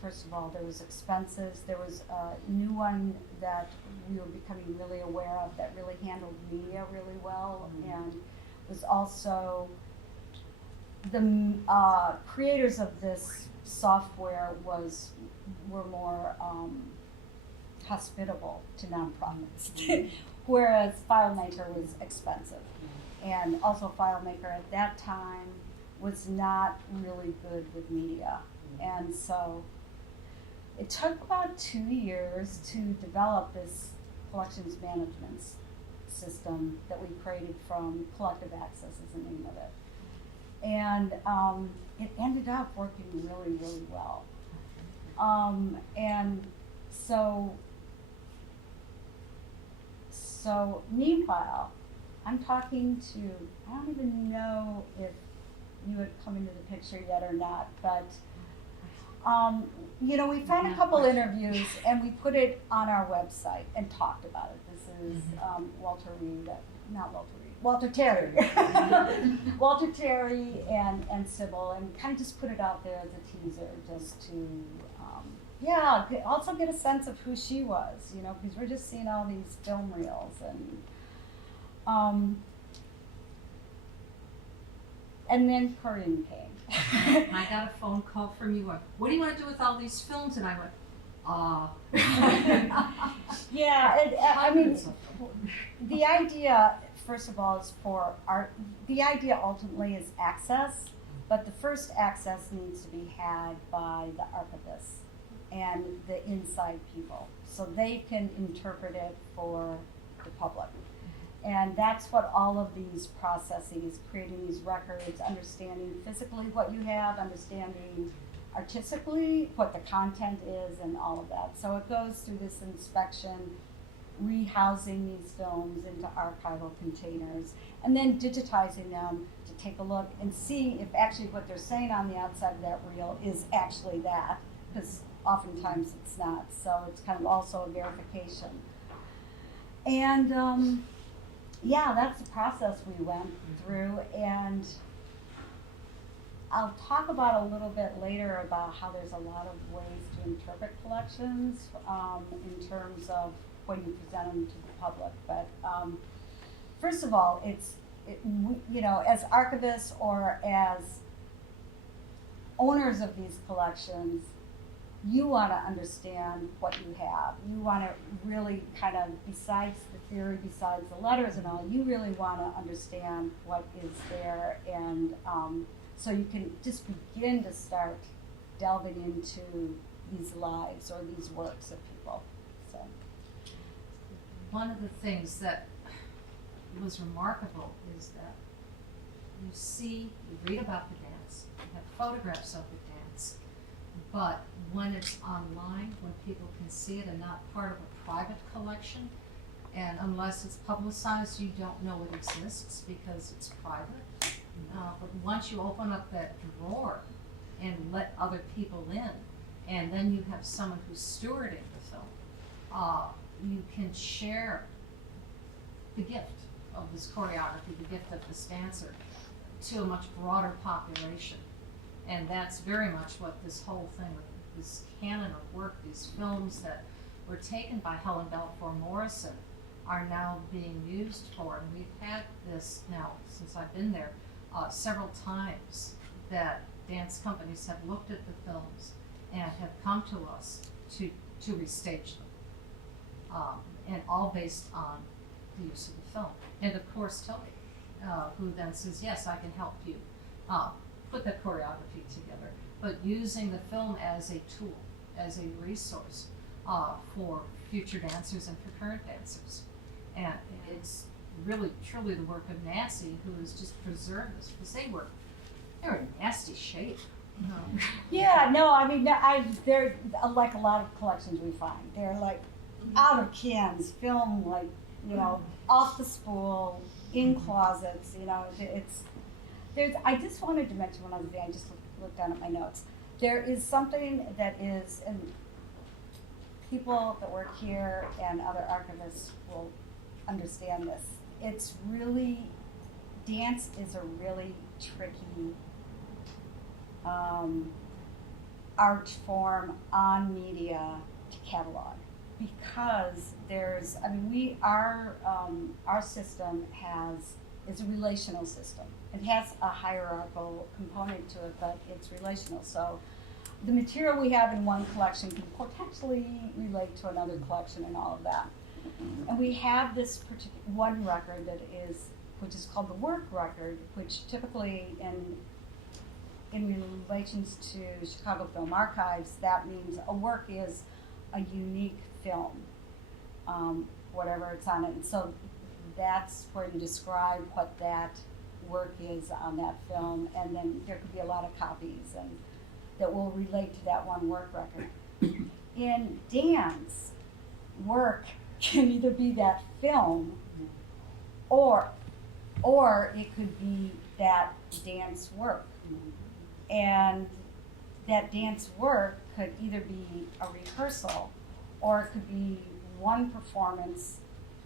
first of all, there was expenses. There was a new one that we were becoming really aware of that really handled media really well, and was also the creators of this software were more hospitable to nonprofits. Whereas FileMaker was expensive. And also FileMaker at that time was not really good with media. And so it took about 2 years to develop this collections management system that we created from Collective Access is the name of it. And it ended up working really, really well. And so meanwhile, I'm talking to, I don't even know if you had come into the picture yet or not, but we found a couple interviews and we put it on our website and talked about it. This is Walter Terry. Walter Terry and Sybil, and kind of just put it out there as a teaser just to also get a sense of who she was, you know, because we're just seeing all these film reels and then Corinne came. I got a phone call from you. What do you want to do with all these films? And I went, Yeah, I mean, hundreds of them. the idea, first of all, is for art. The idea ultimately is access, but the first access needs to be had by the archivists and the inside people, so they can interpret it for the public. And that's what all of these processes, creating these records, understanding physically what you have, understanding artistically what the content is, and all of that. So it goes through this inspection, rehousing these films into archival containers, and then digitizing them to take a look and see if actually what they're saying on the outside of that reel is actually that, because oftentimes it's not. So it's kind of also a verification. And yeah, that's the process we went through, and I'll talk about a little bit later about how there's a lot of ways to interpret collections in terms of when you present them to the public. But first of all, you know, as archivists or as owners of these collections, you want to understand what you have. You want to really kind of, besides the theory, besides the letters and all, you really want to understand what is there, and so you can just begin to start delving into these lives or these works of people. So One of the things that was remarkable is that you read about the dance, you have photographs of the dance, but when it's online, when people can see it and not part of a private collection, and unless it's publicized, you don't know it exists because it's private. But once you open up that drawer and let other people in, and then you have someone who's stewarding the film, you can share the gift of this choreography, the gift of this dancer, to a much broader population. And that's very much what this whole thing, this canon of work, these films that were taken by Helen Balfour Morrison, are now being used for. And we've had this now, since I've been there, several times that dance companies have looked at the films and have come to us to restage them, and all based on the use of the film. And of course Toby, who then says, yes, I can help you put that choreography together, but using the film as a tool, as a resource for future dancers and for current dancers. And it's really, truly the work of Nancy, who has just preserved this, because they're in nasty shape. yeah, no, I mean, they're like a lot of collections we find. They're like out of cans, film, like, you know, off the spool, in closets, you know, I just wanted to mention one other thing. I just looked down at my notes. There is something that is, and people that work here and other archivists will understand this. It's really, dance is a really tricky art form on media to catalog, because there's, I mean, our system is a relational system. It has a hierarchical component to it, but it's relational. So the material we have in one collection can potentially relate to another collection and all of that. And we have this particular one record which is called the work record, which typically in relations to Chicago Film Archives, that means a work is a unique film, whatever it's on it. And so that's where you describe what that work is on that film, and then there could be a lot of copies and that will relate to that one work record. In dance, work can either be that film or it could be that dance work. And that dance work could either be a rehearsal or it could be one performance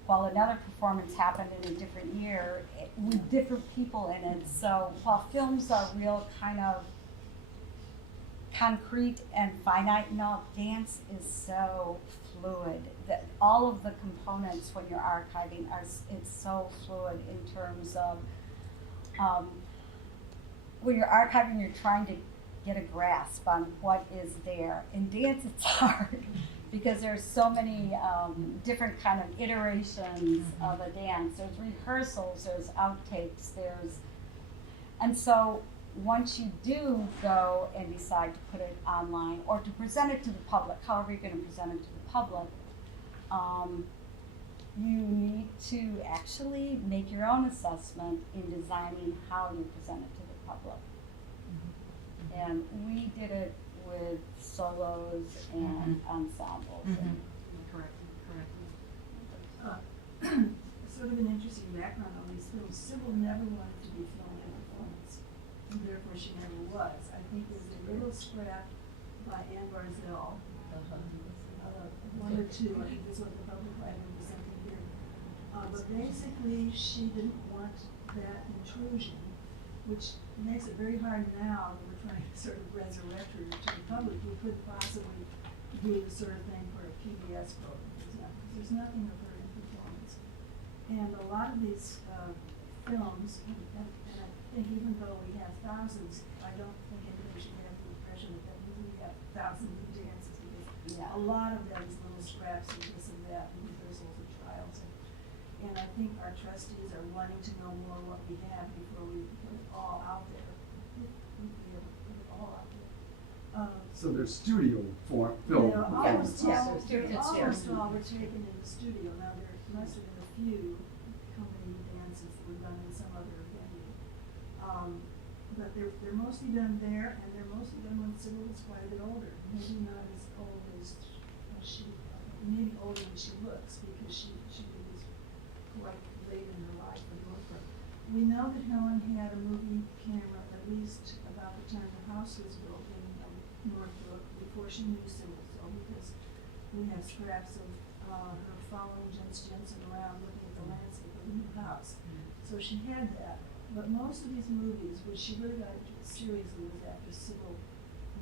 while another performance happened in a different year with different people in it. So while films are real kind concrete and finite. No, dance is so fluid. That all of the components when you're archiving it's so fluid in terms of when you're archiving, you're trying to get a grasp on what is there. In dance, it's hard because there's so many different kind of iterations of a dance. There's rehearsals, there's outtakes, and so once you do go and decide to put it online or to present it to the public, however you're going to present it to the public, you need to actually make your own assessment in designing how you present it to the public. And we did it with solos and ensembles. Correct. Sort of an interesting background on these films. Sybil never wanted to be filmed in performance, and therefore she never was. I think there's a little scrap by Anne Barzell, one or two, I think this was the public library or something here. But basically, she didn't want that intrusion, which makes it very hard now when we're trying to sort of resurrect her to the public. We couldn't possibly do the sort of thing for a PBS program, for example, because there's nothing of her in performance. And a lot of these films, and I think even though we have thousands, I don't think anybody should have the impression that we have thousands of dances, because a lot of that is little scraps of this and that, and rehearsals and trials. And I think our trustees are wanting to know more what we have before we put it all out there. We have to put it all out there. So there's studio film. Almost all, Studio. almost all were taken in the studio. Now there must have been a few company dances that were done in some other venue. But they're mostly done there, and they're mostly done when Sybil was quite a bit older. Maybe not as old as she, maybe older than she looks, because she was quite late in her life for the most part. We know that Helen had a movie camera at least about the time the house was built in Northbrook, before she knew Sybil, so because we have scraps of her following Jens Jensen around looking at the landscape of the new house. So she had that. But most of these movies, which she really got into it seriously, was after Sybil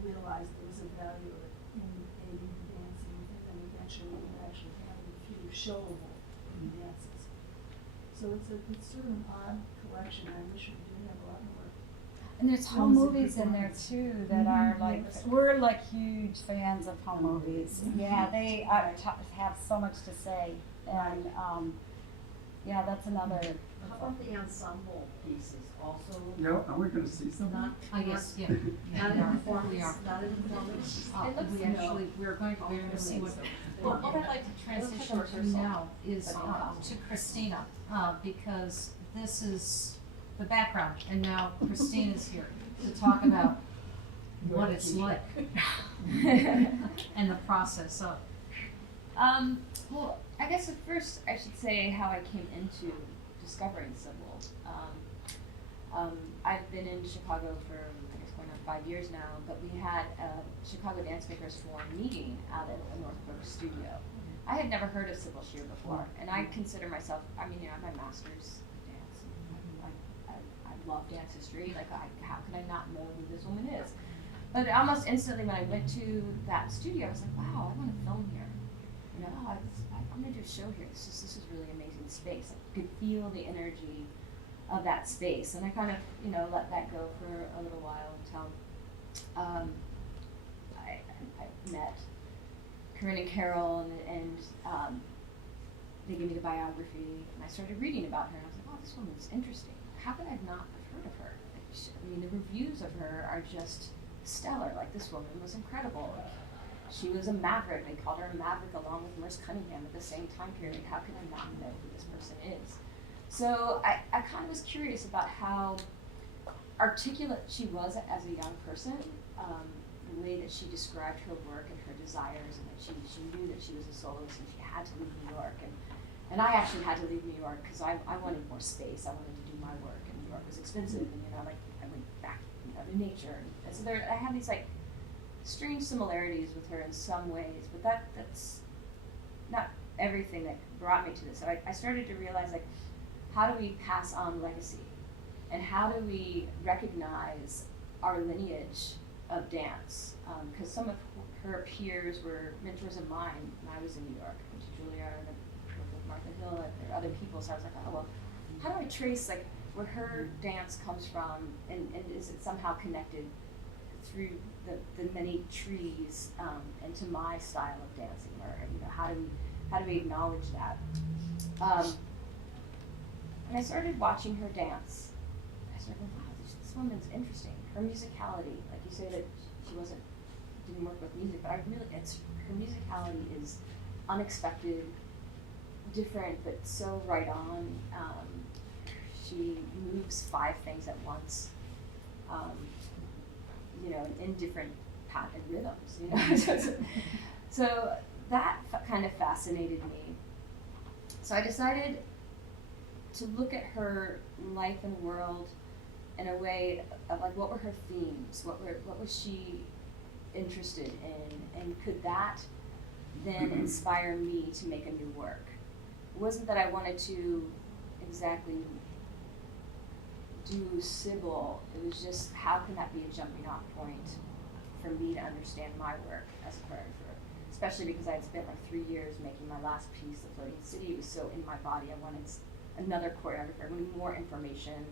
realized there was a value in aiding dancing, and then eventually we actually having a few showable dances. So it's sort of an odd collection. I wish we did have a lot more. And there's home movies in there too that are like, we're like huge fans of home movies. Yeah, they have so much to say. And yeah, that's another. How about the ensemble pieces also? Yeah, are we gonna see some? Not, Yes, yeah. not in We are. performance, not in performance. We're going to see what, what I'd like to transition to now is to Kristina, because this is the background, and now Christine is here to talk about what it's like and the process of. Well, I guess at first I should say how I came into discovering Sybil. I've been in Chicago for, I guess, going on 5 years now, but we had a Chicago Dance Makers Forum meeting out at the Northbrook studio. I had never heard of Sybil Shearer before, and I consider myself, I mean, I have my master's in dance. I love dance history. Like, how could I not know who this woman is? But almost instantly when I went to that studio, I was like, wow, I want to film here. You know, I'm going to do a show here. This is really amazing space. I could feel the energy of that space. And I kind of, let that go for a little while until I met Corinne and Carol, and they gave me the biography, and I started reading about her, and I was like, oh, this woman's interesting. How could I not have heard of her? The reviews of her are just stellar. Like, this woman was incredible. She was a maverick. They called her a maverick along with Merce Cunningham at the same time period. How could I not know who this person is? So I kind of was curious about how articulate she was as a young person, the way that she described her work and her desires, and that she knew that she was a soloist and she had to leave New York. And I actually had to leave New York because I wanted more space. I wanted to do my work, and New York was expensive, and I went back to nature. And so I have these like strange similarities with her in some ways, but that's not everything that brought me to this. So I started to realize, like, how do we pass on legacy, and how do we recognize our lineage of dance, because some of her peers were mentors of mine when I was in New York. I went to Juilliard and worked with Martha Hill, and there are other people, so I was like, oh, well, how do I trace like where her dance comes from, and is it somehow connected through the many trees into my style of dancing, or how do we acknowledge that? And I started watching her dance. I started going, wow, this woman's interesting. Her musicality, like you say that she didn't work with music, but her musicality is unexpected, different, but so right on. She moves 5 things at once, in different pattern rhythms, So that kind of fascinated me. So I decided to look at her life and world in a way of like, what were her themes? What was she interested in? And could that then inspire me to make a new work? It wasn't that I wanted to exactly do Sybil. It was just, how can that be a jumping off point for me to understand my work as a choreographer? Especially because I had spent like 3 years making my last piece, The Floating City. It was so in my body. I wanted another choreographer. I wanted more information,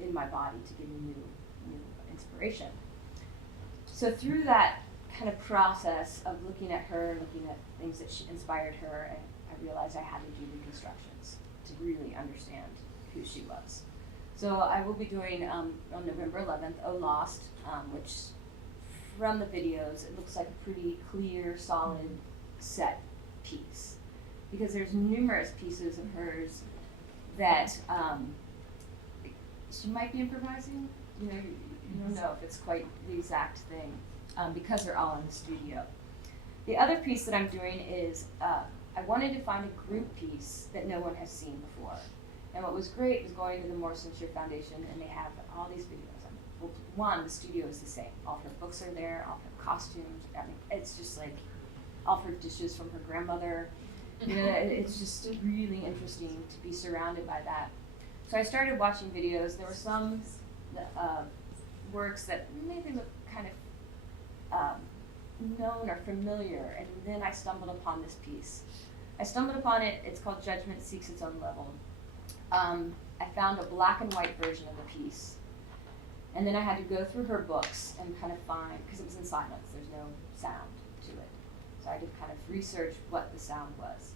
in my body to give me new inspiration. So through that kind of process of looking at her, looking at things that inspired her, I realized I had to do reconstructions to really understand who she was. So I will be doing, on November 11th, Oh Lost, which from the videos, it looks like a pretty clear, solid set piece. Because there's numerous pieces of hers that she might be improvising. You don't know if it's quite the exact thing, because they're all in the studio. The other piece that I'm doing is, I wanted to find a group piece that no one has seen before. And what was great was going to the Morrison Shear Foundation, and they have all these videos. Well, one, the studio is the same. All her books are there, all her costumes. I mean, it's just like all her dishes from her grandmother. It's just really interesting to be surrounded by that. So I started watching videos. There were some works that maybe look kind of known or familiar, and then I stumbled upon this piece. I stumbled upon it. It's called Judgment Seeks Its Own Level. I found a black and white version of the piece, and then I had to go through her books and kind of find, because it was in silence, there's no sound to it. So I had to kind of research what the sound was.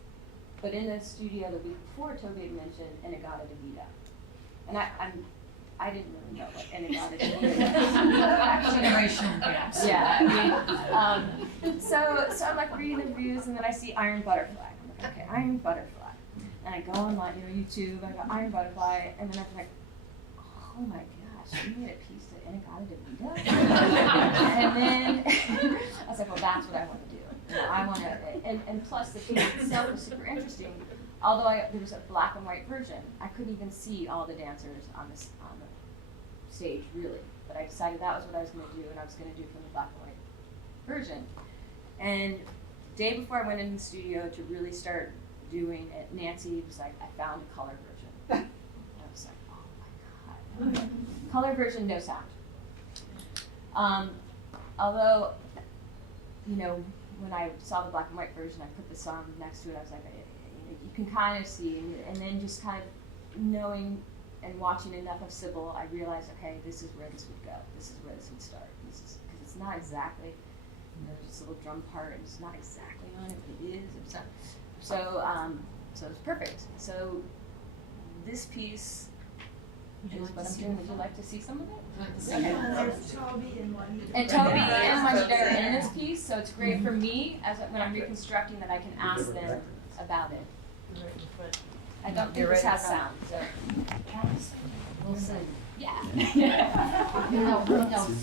But in the studio the week before, Toby had mentioned Inagata Davida. And I didn't really know what Inagata Davida was. Generational gaps. Yeah. So I'm like reading the reviews, and then I see Iron Butterfly. I'm like, okay, Iron Butterfly. And I go online, YouTube, I go Iron Butterfly, and then I'm like, oh my gosh, she made a piece to Inagata Davida? And then I was like, well, that's what I want to do. I want to, and plus the piece itself was super interesting. Although there was a black and white version, I couldn't even see all the dancers on the stage, really. But I decided that was what I was going to do, and I was going to do it from the black and white version. And the day before I went in the studio to really start doing it, Nancy was like, I found a color version. And I was like, oh my God. Color version, no sound. Although, when I saw the black and white version, I put the song next to it. I was like, you can kind of see, and then just kind of knowing and watching enough of Sybil, I realized, okay, this is where this would go. This is where this would start. Because it's not exactly, just a little drum part, and it's not exactly on it, but it is. So it's perfect. So this piece is what I'm doing. Would you like to see some of it? And there's Toby and Juanita. And Toby and Juanita are in this piece, so it's great for me when I'm reconstructing that I can ask them about it. I don't think this has sound, so. We'll see. Yeah. No,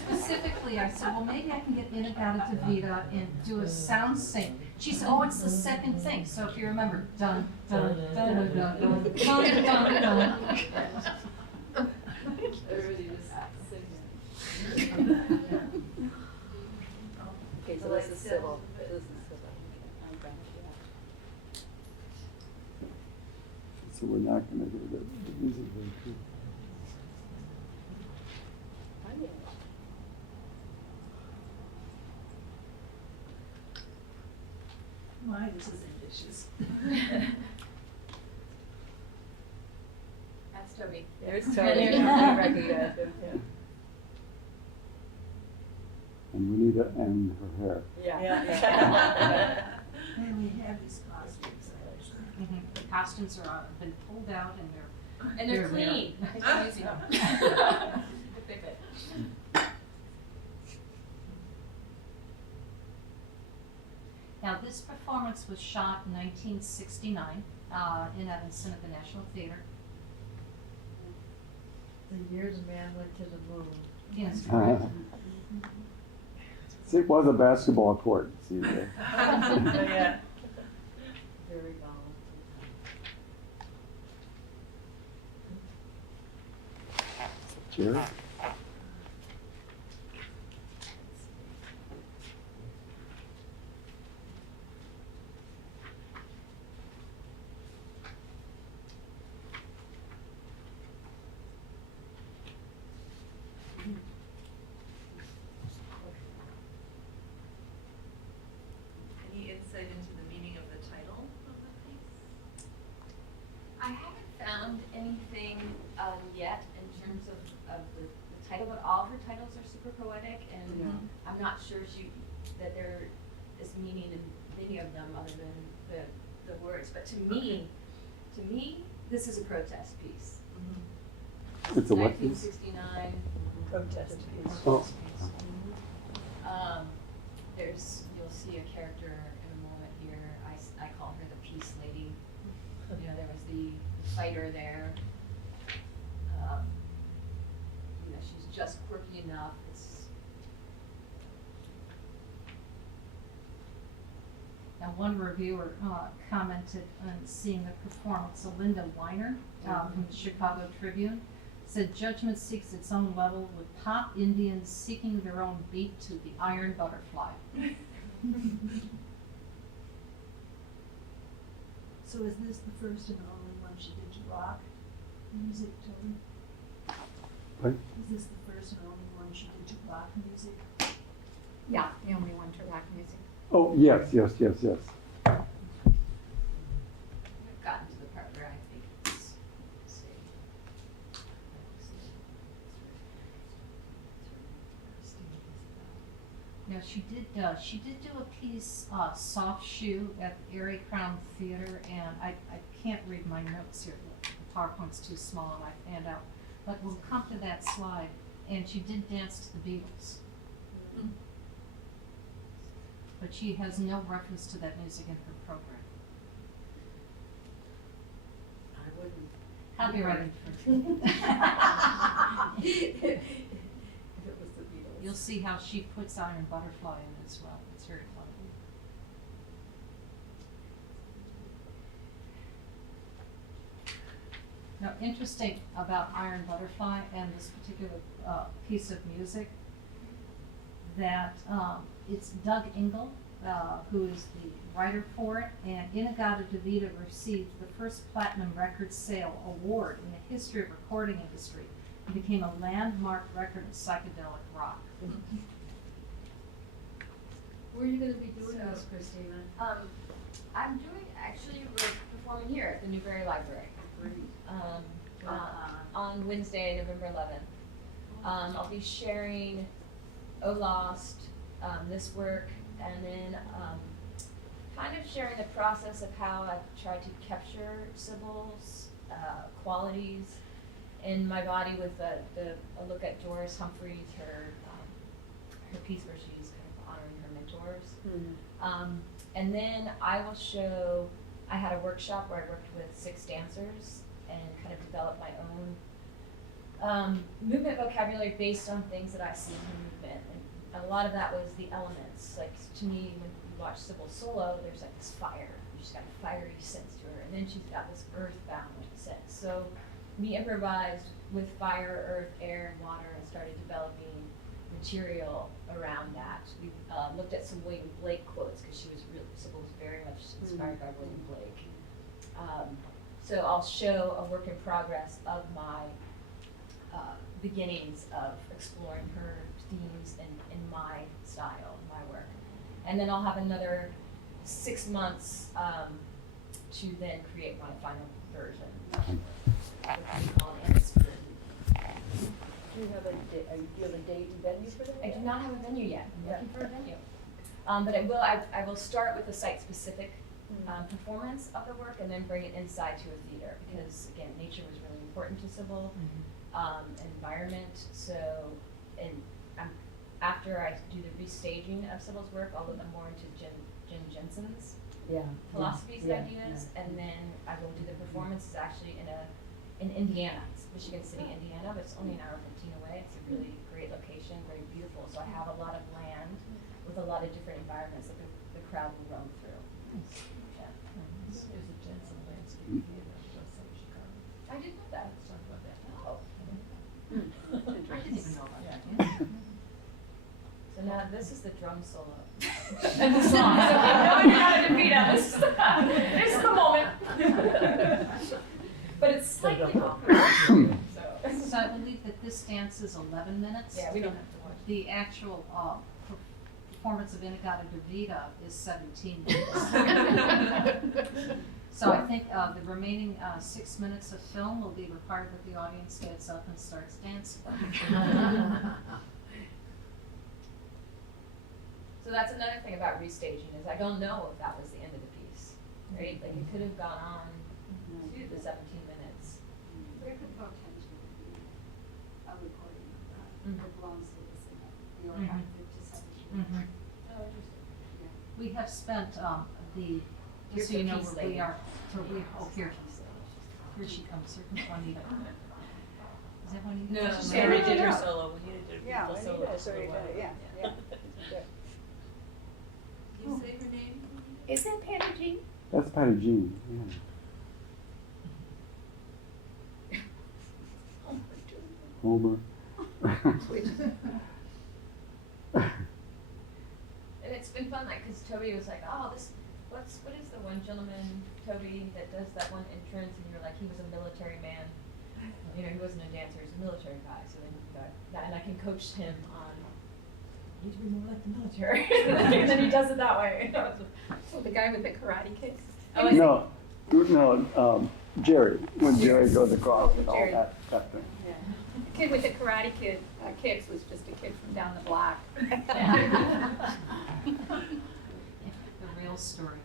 specifically, I said, well, maybe I can get Inagata Davida and do a sound sync. She said, oh, it's the second thing. So if you remember, dun, dun, dun, dun, dun, dun, dun, dun, dun. Everybody just singing. Okay, so this is Sybil. This is Sybil. So we're not going to hear the music very true. I did. Mine is as ambitious. That's Toby. There's Toby. Toby. I recognize him, yeah. And we need to end her hair. Yeah. And we have these costumes, actually. The costumes are been pulled out and And they're They're clean. there. It's easy. They fit. Now, this performance was shot in 1969 in Evanston at the National Theater. The year the man went to the moon. Yes. It was a basketball court, see there. Yeah. Very volatile. Jerry? Any insight into the meaning of the title of the piece? I haven't found anything yet in terms of the title, but all of her titles are super poetic, and I'm not sure that there is meaning in many of them other than the words. But to me, this is a protest piece. It's a what piece? 1969. Protest piece. Oh. You'll see a character in a moment here. I call her the peace lady. You know, there was the fighter there. You know, she's just quirky enough. Now, one reviewer commented on seeing the performance. Linda Weiner from the Chicago Tribune said, "Judgment seeks its own level with pop Indians seeking their own beat to the Iron Butterfly." So is this the first and only one she did to rock music, Toby? What? Is this the first and only one she did to rock music? Yeah, the only one to rock music. Oh, yes. We've gotten to the part where I think it's, let's see. Now, she did do a piece, Soft Shoe, at the Erie Crown Theater, and I can't read my notes here. The PowerPoint's too small and I hand out. But we'll come to that slide. And she did dance to the Beatles. But she has no reference to that music in her program. I wouldn't. Copyrighted If it was the Beatles. You'll see how she puts Iron Butterfly in as well. It's very clever. Now, interesting about Iron Butterfly and this particular piece of music, that it's Doug Engel, who is the writer for it, and Inagata-Devita received the first platinum record sale award in the history of recording industry and became a landmark record of psychedelic rock. Where are you gonna be doing this, Kristina? We're performing here at the Newberry Library. On Wednesday, November 11th. I'll be sharing O Lost, this work, and then kind of sharing the process of how I've tried to capture Sybil's qualities in my body with a look at Doris Humphreys, her piece where she's kind of honoring her mentors. And then I will show, I had a workshop where I worked with 6 dancers and kind of developed my own movement vocabulary based on things that I see in the movement. And a lot of that was the elements. Like, to me, when you watch Sybil solo, there's like this fire. She's got a fiery sense to her. And then she's got this earthbound sense. So we improvised with fire, earth, air, and water and started developing material around that. We looked at some William Blake quotes because Sybil was very much inspired by William Blake. So I'll show a work in progress of my beginnings of exploring her themes in my style, my work. And then I'll have another 6 months to then create my final version, which we call an anti-spirit. Do you have a date and venue for that? I do not have a venue yet. I'm looking for a venue. But I will start with a site-specific performance of the work and then bring it inside to a theater because, again, nature was really important to Sybil, environment. So, after I do the restaging of Sybil's work, I'll look more into Jim Jensen's philosophies and ideas, and then I will do the performances actually in Indiana, it's Michigan City, Indiana, but it's only an hour 15 away. It's a really great location, very beautiful. So I have a lot of land with a lot of different environments that the crowd will roam through. Yeah. There's a Jensen landscape theater just in Chicago. I didn't know that. Let's talk about that. Oh. I didn't even know about that. So now this is the drum solo. And the song. So if you have no idea how to defeat us, this is the moment. But it's slightly awkward. So I believe that this dance is 11 minutes. Yeah, we don't have to watch. The actual performance of Inagata Davida is 17 minutes. So I think the remaining 6 minutes of film will be required that the audience gets up and starts dancing. So that's another thing about restaging is I don't know if that was the end of the piece, right? Like it could have gone on to the 17 minutes. There could potentially be a recording of that that belongs to the cinema. The archive to 17. Oh, interesting. We have spent just so you know where we are. Here she comes. Here comes Juanita. Is that Juanita? No, She already did her solo. We needed to do Yeah, the I solo. need that, sorry, yeah. You say her name? Is that Patty Jean? That's Patty Jean, yeah. Homer. And it's been fun, like, because Toby was like, oh, what is the one gentleman, Toby, that does that one entrance, and you're like, he was a military man. You know, he wasn't a dancer, he was a military guy, so then you got that, and I can coach him on, you need to be more like the military. And then he does it that way. Oh, the guy with the karate kicks? No, Jerry, when Jerry goes across and all Jerry. that thing. The kid with the karate kicks was just a kid from down the block. The real story.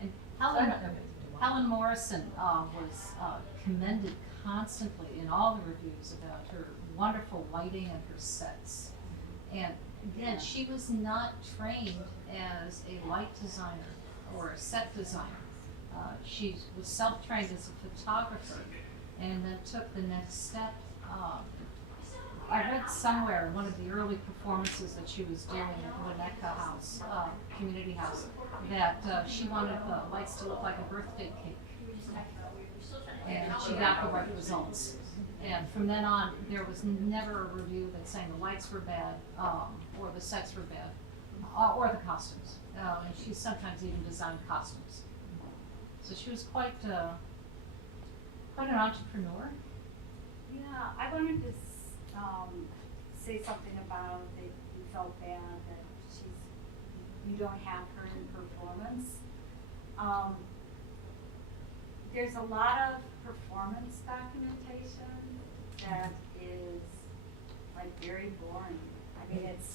And Helen Morrison was commended constantly in all the reviews about her wonderful lighting and her sets. And again, she was not trained as a light designer or a set designer. She was self-trained as a photographer and then took the next step. I read somewhere in one of the early performances that she was doing at Winnetka House, Community House, that she wanted the lights to look like a birthday cake. And she got the right results. And from then on, there was never a review that saying the lights were bad, or the sets were bad, or the costumes. And she sometimes even designed costumes. So she was quite an entrepreneur. Yeah, I wanted to say something about that you felt bad that you don't have her in performance. There's a lot of performance documentation that is like very boring. I mean, it's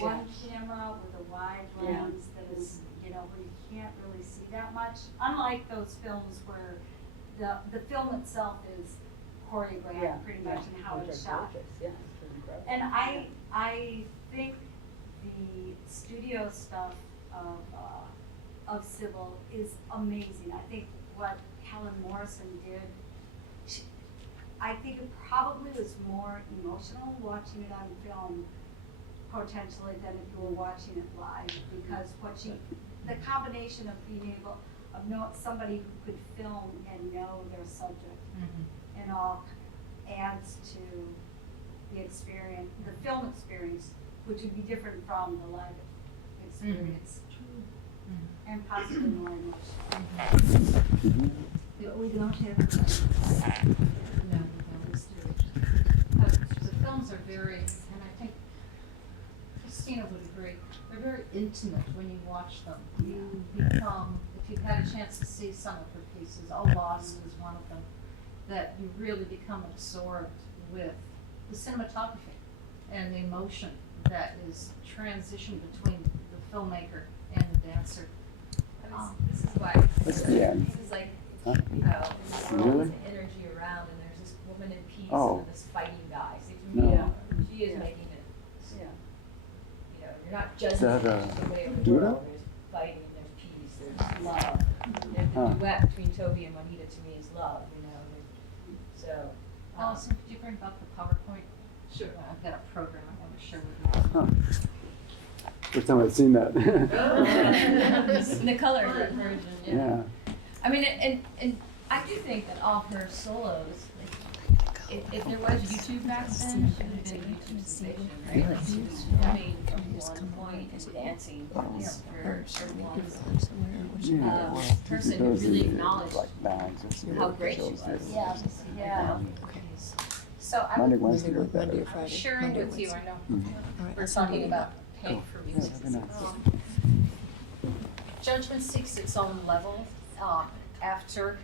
one camera with a wide lens that is, where you can't really see that much. Unlike those films where the film itself is choreographed pretty much and how it's shot. Yeah, it's pretty incredible. And I think the studio stuff of Sybil is amazing. I think what Helen Morrison did, I think it probably was more emotional watching it on film potentially than if you were watching it live, because the combination of being able of know somebody who could film and know their subject and all adds to the experience, the film experience, which would be different from the live experience, and possibly more emotional. We don't have no, the films are very, and I think just Kristina would agree, they're very intimate when you watch them. You become, if you've had a chance to see some of her pieces, All Lost is one of them, that you really become absorbed with the cinematography and the emotion that is transitioned between the filmmaker and the dancer. This is why. That's the end. This is like, Huh? you know, this Really? world, the energy around, and there's this woman in peace Oh. and this fighting guy. See, to No. me, Yeah. she is Yeah. making it. Yeah. You know, you're not judging that, the way of the Duda? world. There's fighting, there's peace, there's love. And Huh. the duet between Toby and Juanita to me is love. You know, so. Allison, could you bring up the PowerPoint? Sure. I've got a program I want to share with you. Huh. First time I've seen that. In the color version, yeah. Yeah. I mean, and I do think that all her solos, like, if there was YouTube back then, she would have been a YouTube sensation, right? Like, she was filming from one point and dancing for Yeah. person who really acknowledged like bags or something. how great she Shows was. the- Yeah, yeah. So I Monday, was Wednesday, or better. sharing with you, I know, Mhm. we're talking about paying for music. Yeah, very nice. Judgment seeks its own level after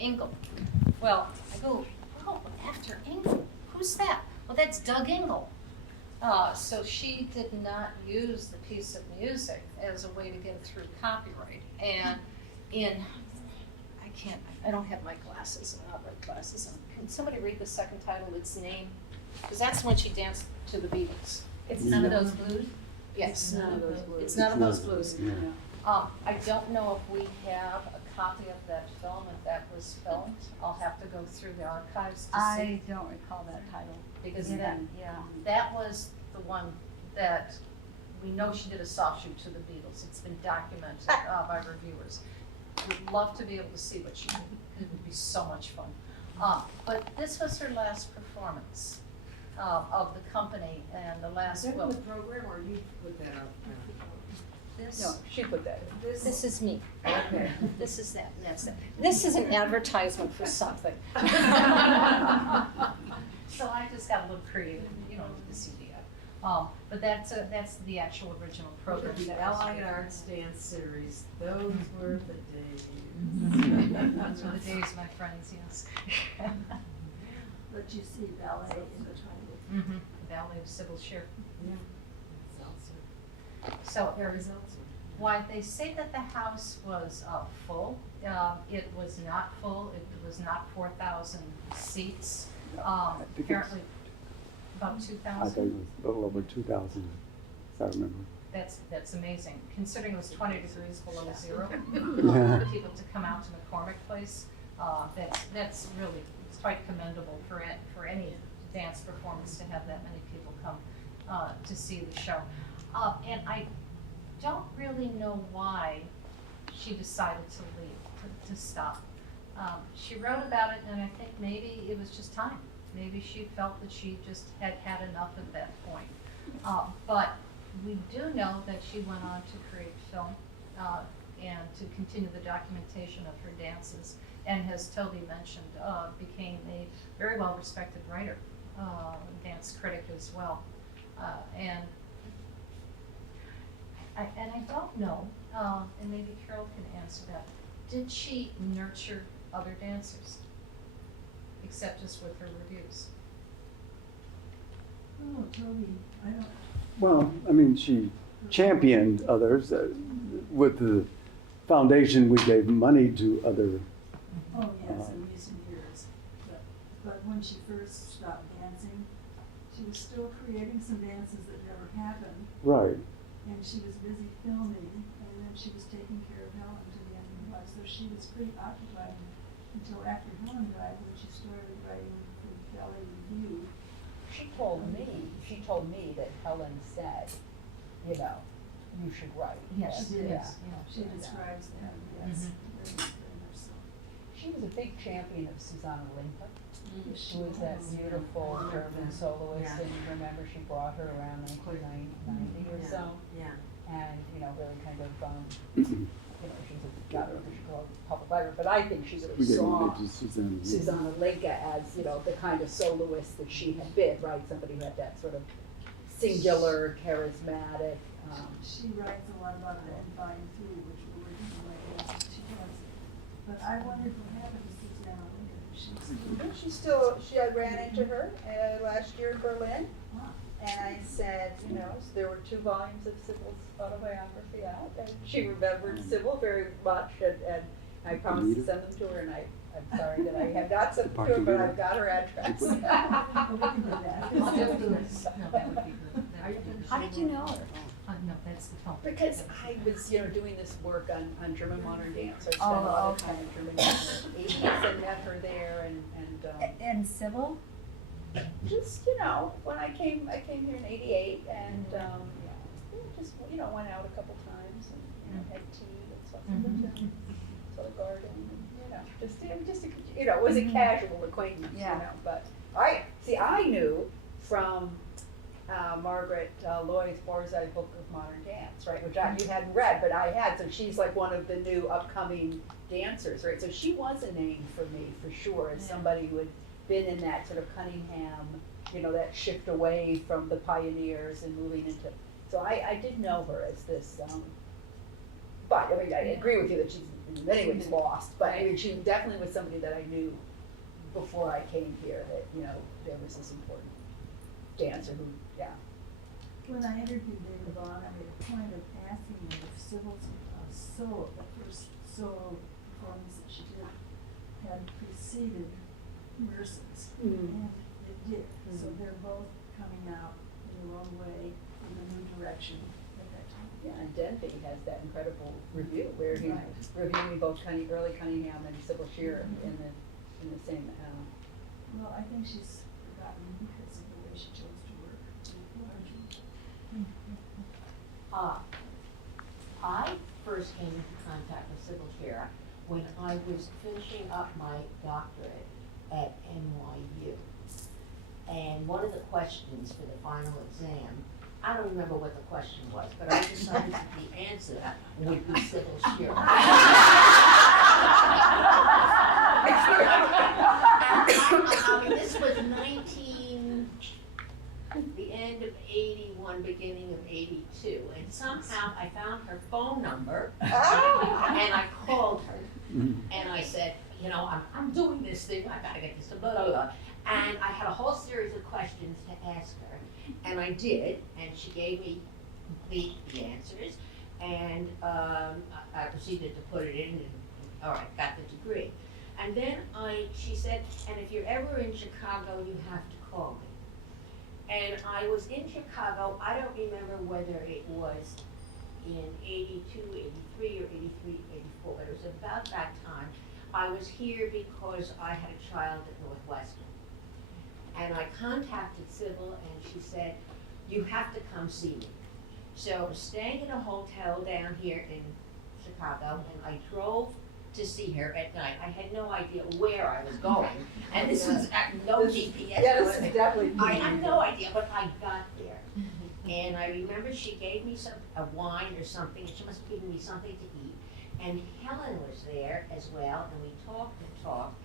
Engel. Well, I go, oh, after Engel? Who's that? Well, that's Doug Engel. So she did not use the piece of music as a way to get through copyright. And I don't have my glasses, I don't have my glasses on. Can somebody read the second title, its name? Because that's when she danced to the Beatles. It's None of Those Blues? Yes. None of Those Blues. It's None of Those Blues. Yeah. I don't know if we have a copy of that film, if that was filmed. I'll have to go through the archives to see. I don't recall that title. Because Yeah. that was the one that, we know she did a soft shoe to the Beatles. It's been documented by reviewers. Would love to be able to see what she did. It would be so much fun. But this was her last performance of the company, and the last, well, program or you put that up? this. No, she put that in. This is me. Okay. This is that, and that's that. This is an advertisement for something. So I just got a little creative, you know, with the CD. But that's the actual original program. The Allied Arts Dance Series, those were the days. Those were the days, my friends, yes. But you see ballet in the title. Mm-hmm. The Ballet of Sybil Shearer. So there was, why they say that the house was full, it was not full, it was not 4,000 seats. I think it's- Apparently about I think 2,000. it was a little over 2,000, as I remember. That's amazing, considering it was 20 degrees below zero. Yeah. For people to come out to McCormick Place, that's really, it's quite commendable for any dance performance to have that many people come to see the show. And I don't really know why she decided to leave, to stop. She wrote about it, and I think maybe it was just time. Maybe she felt that she just had had enough at that point. But we do know that she went on to create film and to continue the documentation of her dances, and as Toby mentioned, became a very well-respected writer, dance critic as well. And I don't know, and maybe Carol can answer that. Did she nurture other dancers, except just with her reviews? Oh, Toby, I don't, Well, I mean, she championed others. With the foundation, we gave money to other. oh yes, in recent years. But when she first stopped dancing, she was still creating some dances that never happened. Right. And she was busy filming, and then she was taking care of Helen to the end of her life. So she was pretty occupied until after Helen died, when she started writing for Ballet Review. She told me that Helen said, you know, you should write. Yes, She did. yes, She describes that, yes, very, very much so. She was a big champion of Susanna Linka, She who was that beautiful German soloist, Yeah. and remember she brought her around 1990 or so, Yeah. and, you know, really kind of, you know, she's got her official public library, but I think she We really gave saw money to Suzanne. Susanna Linka as, you know, the kind of soloist that she had been, right? Somebody who had that sort of singular, charismatic. She writes a lot about it in volume 3, which we're working on right now. She has it. But I wondered what happened to Susanna Lincoln. I ran into her last year in Berlin, and I said, there were 2 volumes of Sybil's autobiography out, and she remembered Sybil very much, and I promised to send them to her, and I'm sorry that I have not sent them to her, but I've got her address. No, that would be good. How did you know her? No, that's the phone. Because I was, doing this work on German modern dance, so I spent a lot of time in German dance in the 80s and met her there, And Sybil? just, when I came here in '88, and just, went out a couple times and, had tea and stuff, saw the garden, and, it was a casual acquaintance, but I knew from Margaret Loy's Borzai Book of Modern Dance, right, which you hadn't read, but I had, so she's like one of the new upcoming dancers, right, so she was a name for me, for sure, as somebody who had been in that sort of Cunningham, that shift away from the pioneers and moving into, so I did know her as this, but, I agree with you that she's in many ways lost, but she definitely was somebody that I knew before I came here, that, there was this important dancer who, When I interviewed David Vaughn, I made a point of asking him if Sybil's solo, the first solo performance that she did, had preceded Merson's, and it did. So they're both coming out in their own way, in a new direction at that time. yeah, and Denby has that incredible review where he's reviewing both early Cunningham and Sybil Shearer in the same. Well, I think she's forgotten because of the way she chose to work, largely. I first came into contact with Sybil Shearer when I was finishing up my doctorate at NYU. And one of the questions for the final exam, I don't remember what the question was, but I decided that the answer would be Sybil Shearer. I mean, this was the end of 81, beginning of 82, and somehow I found her phone number, and I called her, and I said, I'm doing this thing, I gotta get this, blah, blah, blah, and I had a whole series of questions to ask her, and I did, and she gave me the answers, and I proceeded to put it in, and all right, got the degree. And then she said, and if you're ever in Chicago, you have to call me. And I was in Chicago, I don't remember whether it was in 82, 83, or 83, 84, but it was about that time. I was here because I had a child at Northwestern. And I contacted Sybil, and she said, you have to come see me. So I was staying in a hotel down here in Chicago, and I drove to see her at night. I had no idea where I was going, and this was no GPS. Yeah, this is definitely. I had no idea, but I got there. And I remember she gave me a wine or something, and she must have given me something to eat. And Helen was there as well, and we talked and talked.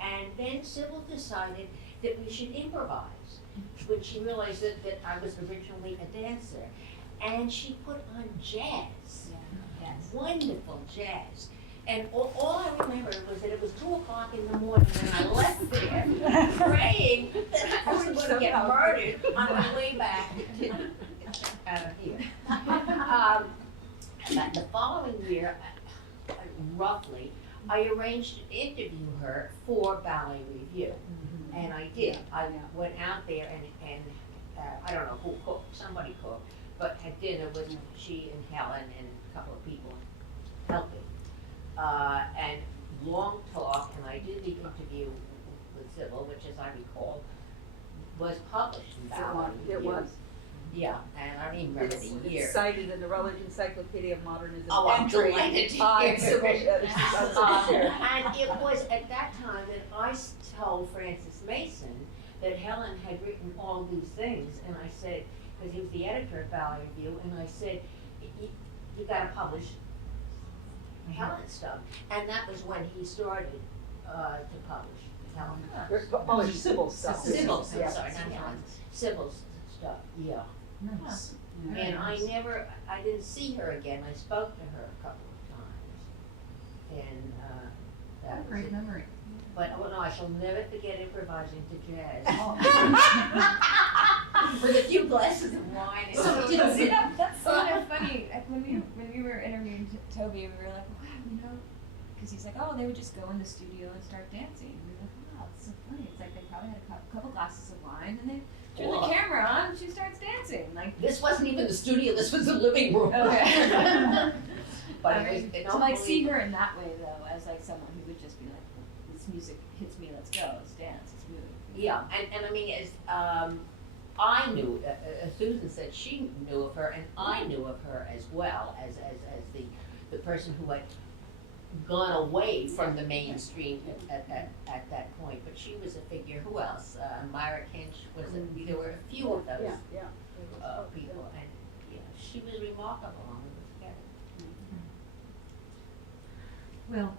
And then Sybil decided that we should improvise, when she realized that I was originally a dancer. And she put on jazz, wonderful jazz. And all I remember was that it was 2 o'clock in the morning, and I left there praying that I wasn't going to get murdered on my way back out of here. The following year, roughly, I arranged to interview her for Ballet Review, and I did. I went out there and I don't know who cooked, somebody cooked, but had dinner with she and Helen and a couple of people helping. And long talk, and I did the interview with Sybil, which, as I recall, was published in Ballet Review. It was. Yeah, and I don't even remember the year. It's cited in the Routledge Encyclopedia of Modernism. Oh, I'm delighted to hear. Sybil Shearer. And it was at that time that I told Francis Mason that Helen had written all these things, and I said, because he was the editor of Ballet Review, and I said, you gotta publish Helen's stuff. And that was when he started to publish Helen. Publish Sybil's stuff. Sybil's, I'm sorry, not Helen's. Sybil's stuff, yeah. Nice. And I didn't see her again. I spoke to her a couple of times. And, that What a was great it. memory. But, oh no, I shall never forget improvising to jazz. Oh. With a few glasses of wine and See, that's kind of funny. When we were interviewing Toby, we were like, wow, because he's like, oh, they would just go in the studio and start dancing. We were like, wow, it's so funny. It's like they probably had a couple glasses of wine, and they turn the camera on, and she starts dancing. Like this wasn't even the studio, this was the living room. Okay. But I it was mean, to like see her in that way though, as like someone who would just be like, this music hits me, let's go, let's dance, let's move. Yeah, and I mean, as I knew, Susan said she knew of her, and I knew of her as well as the person who had gone away from the mainstream at that point. But she was a figure. Who else? Myra Kinch was. There were a few of those people, and she was remarkable. Well,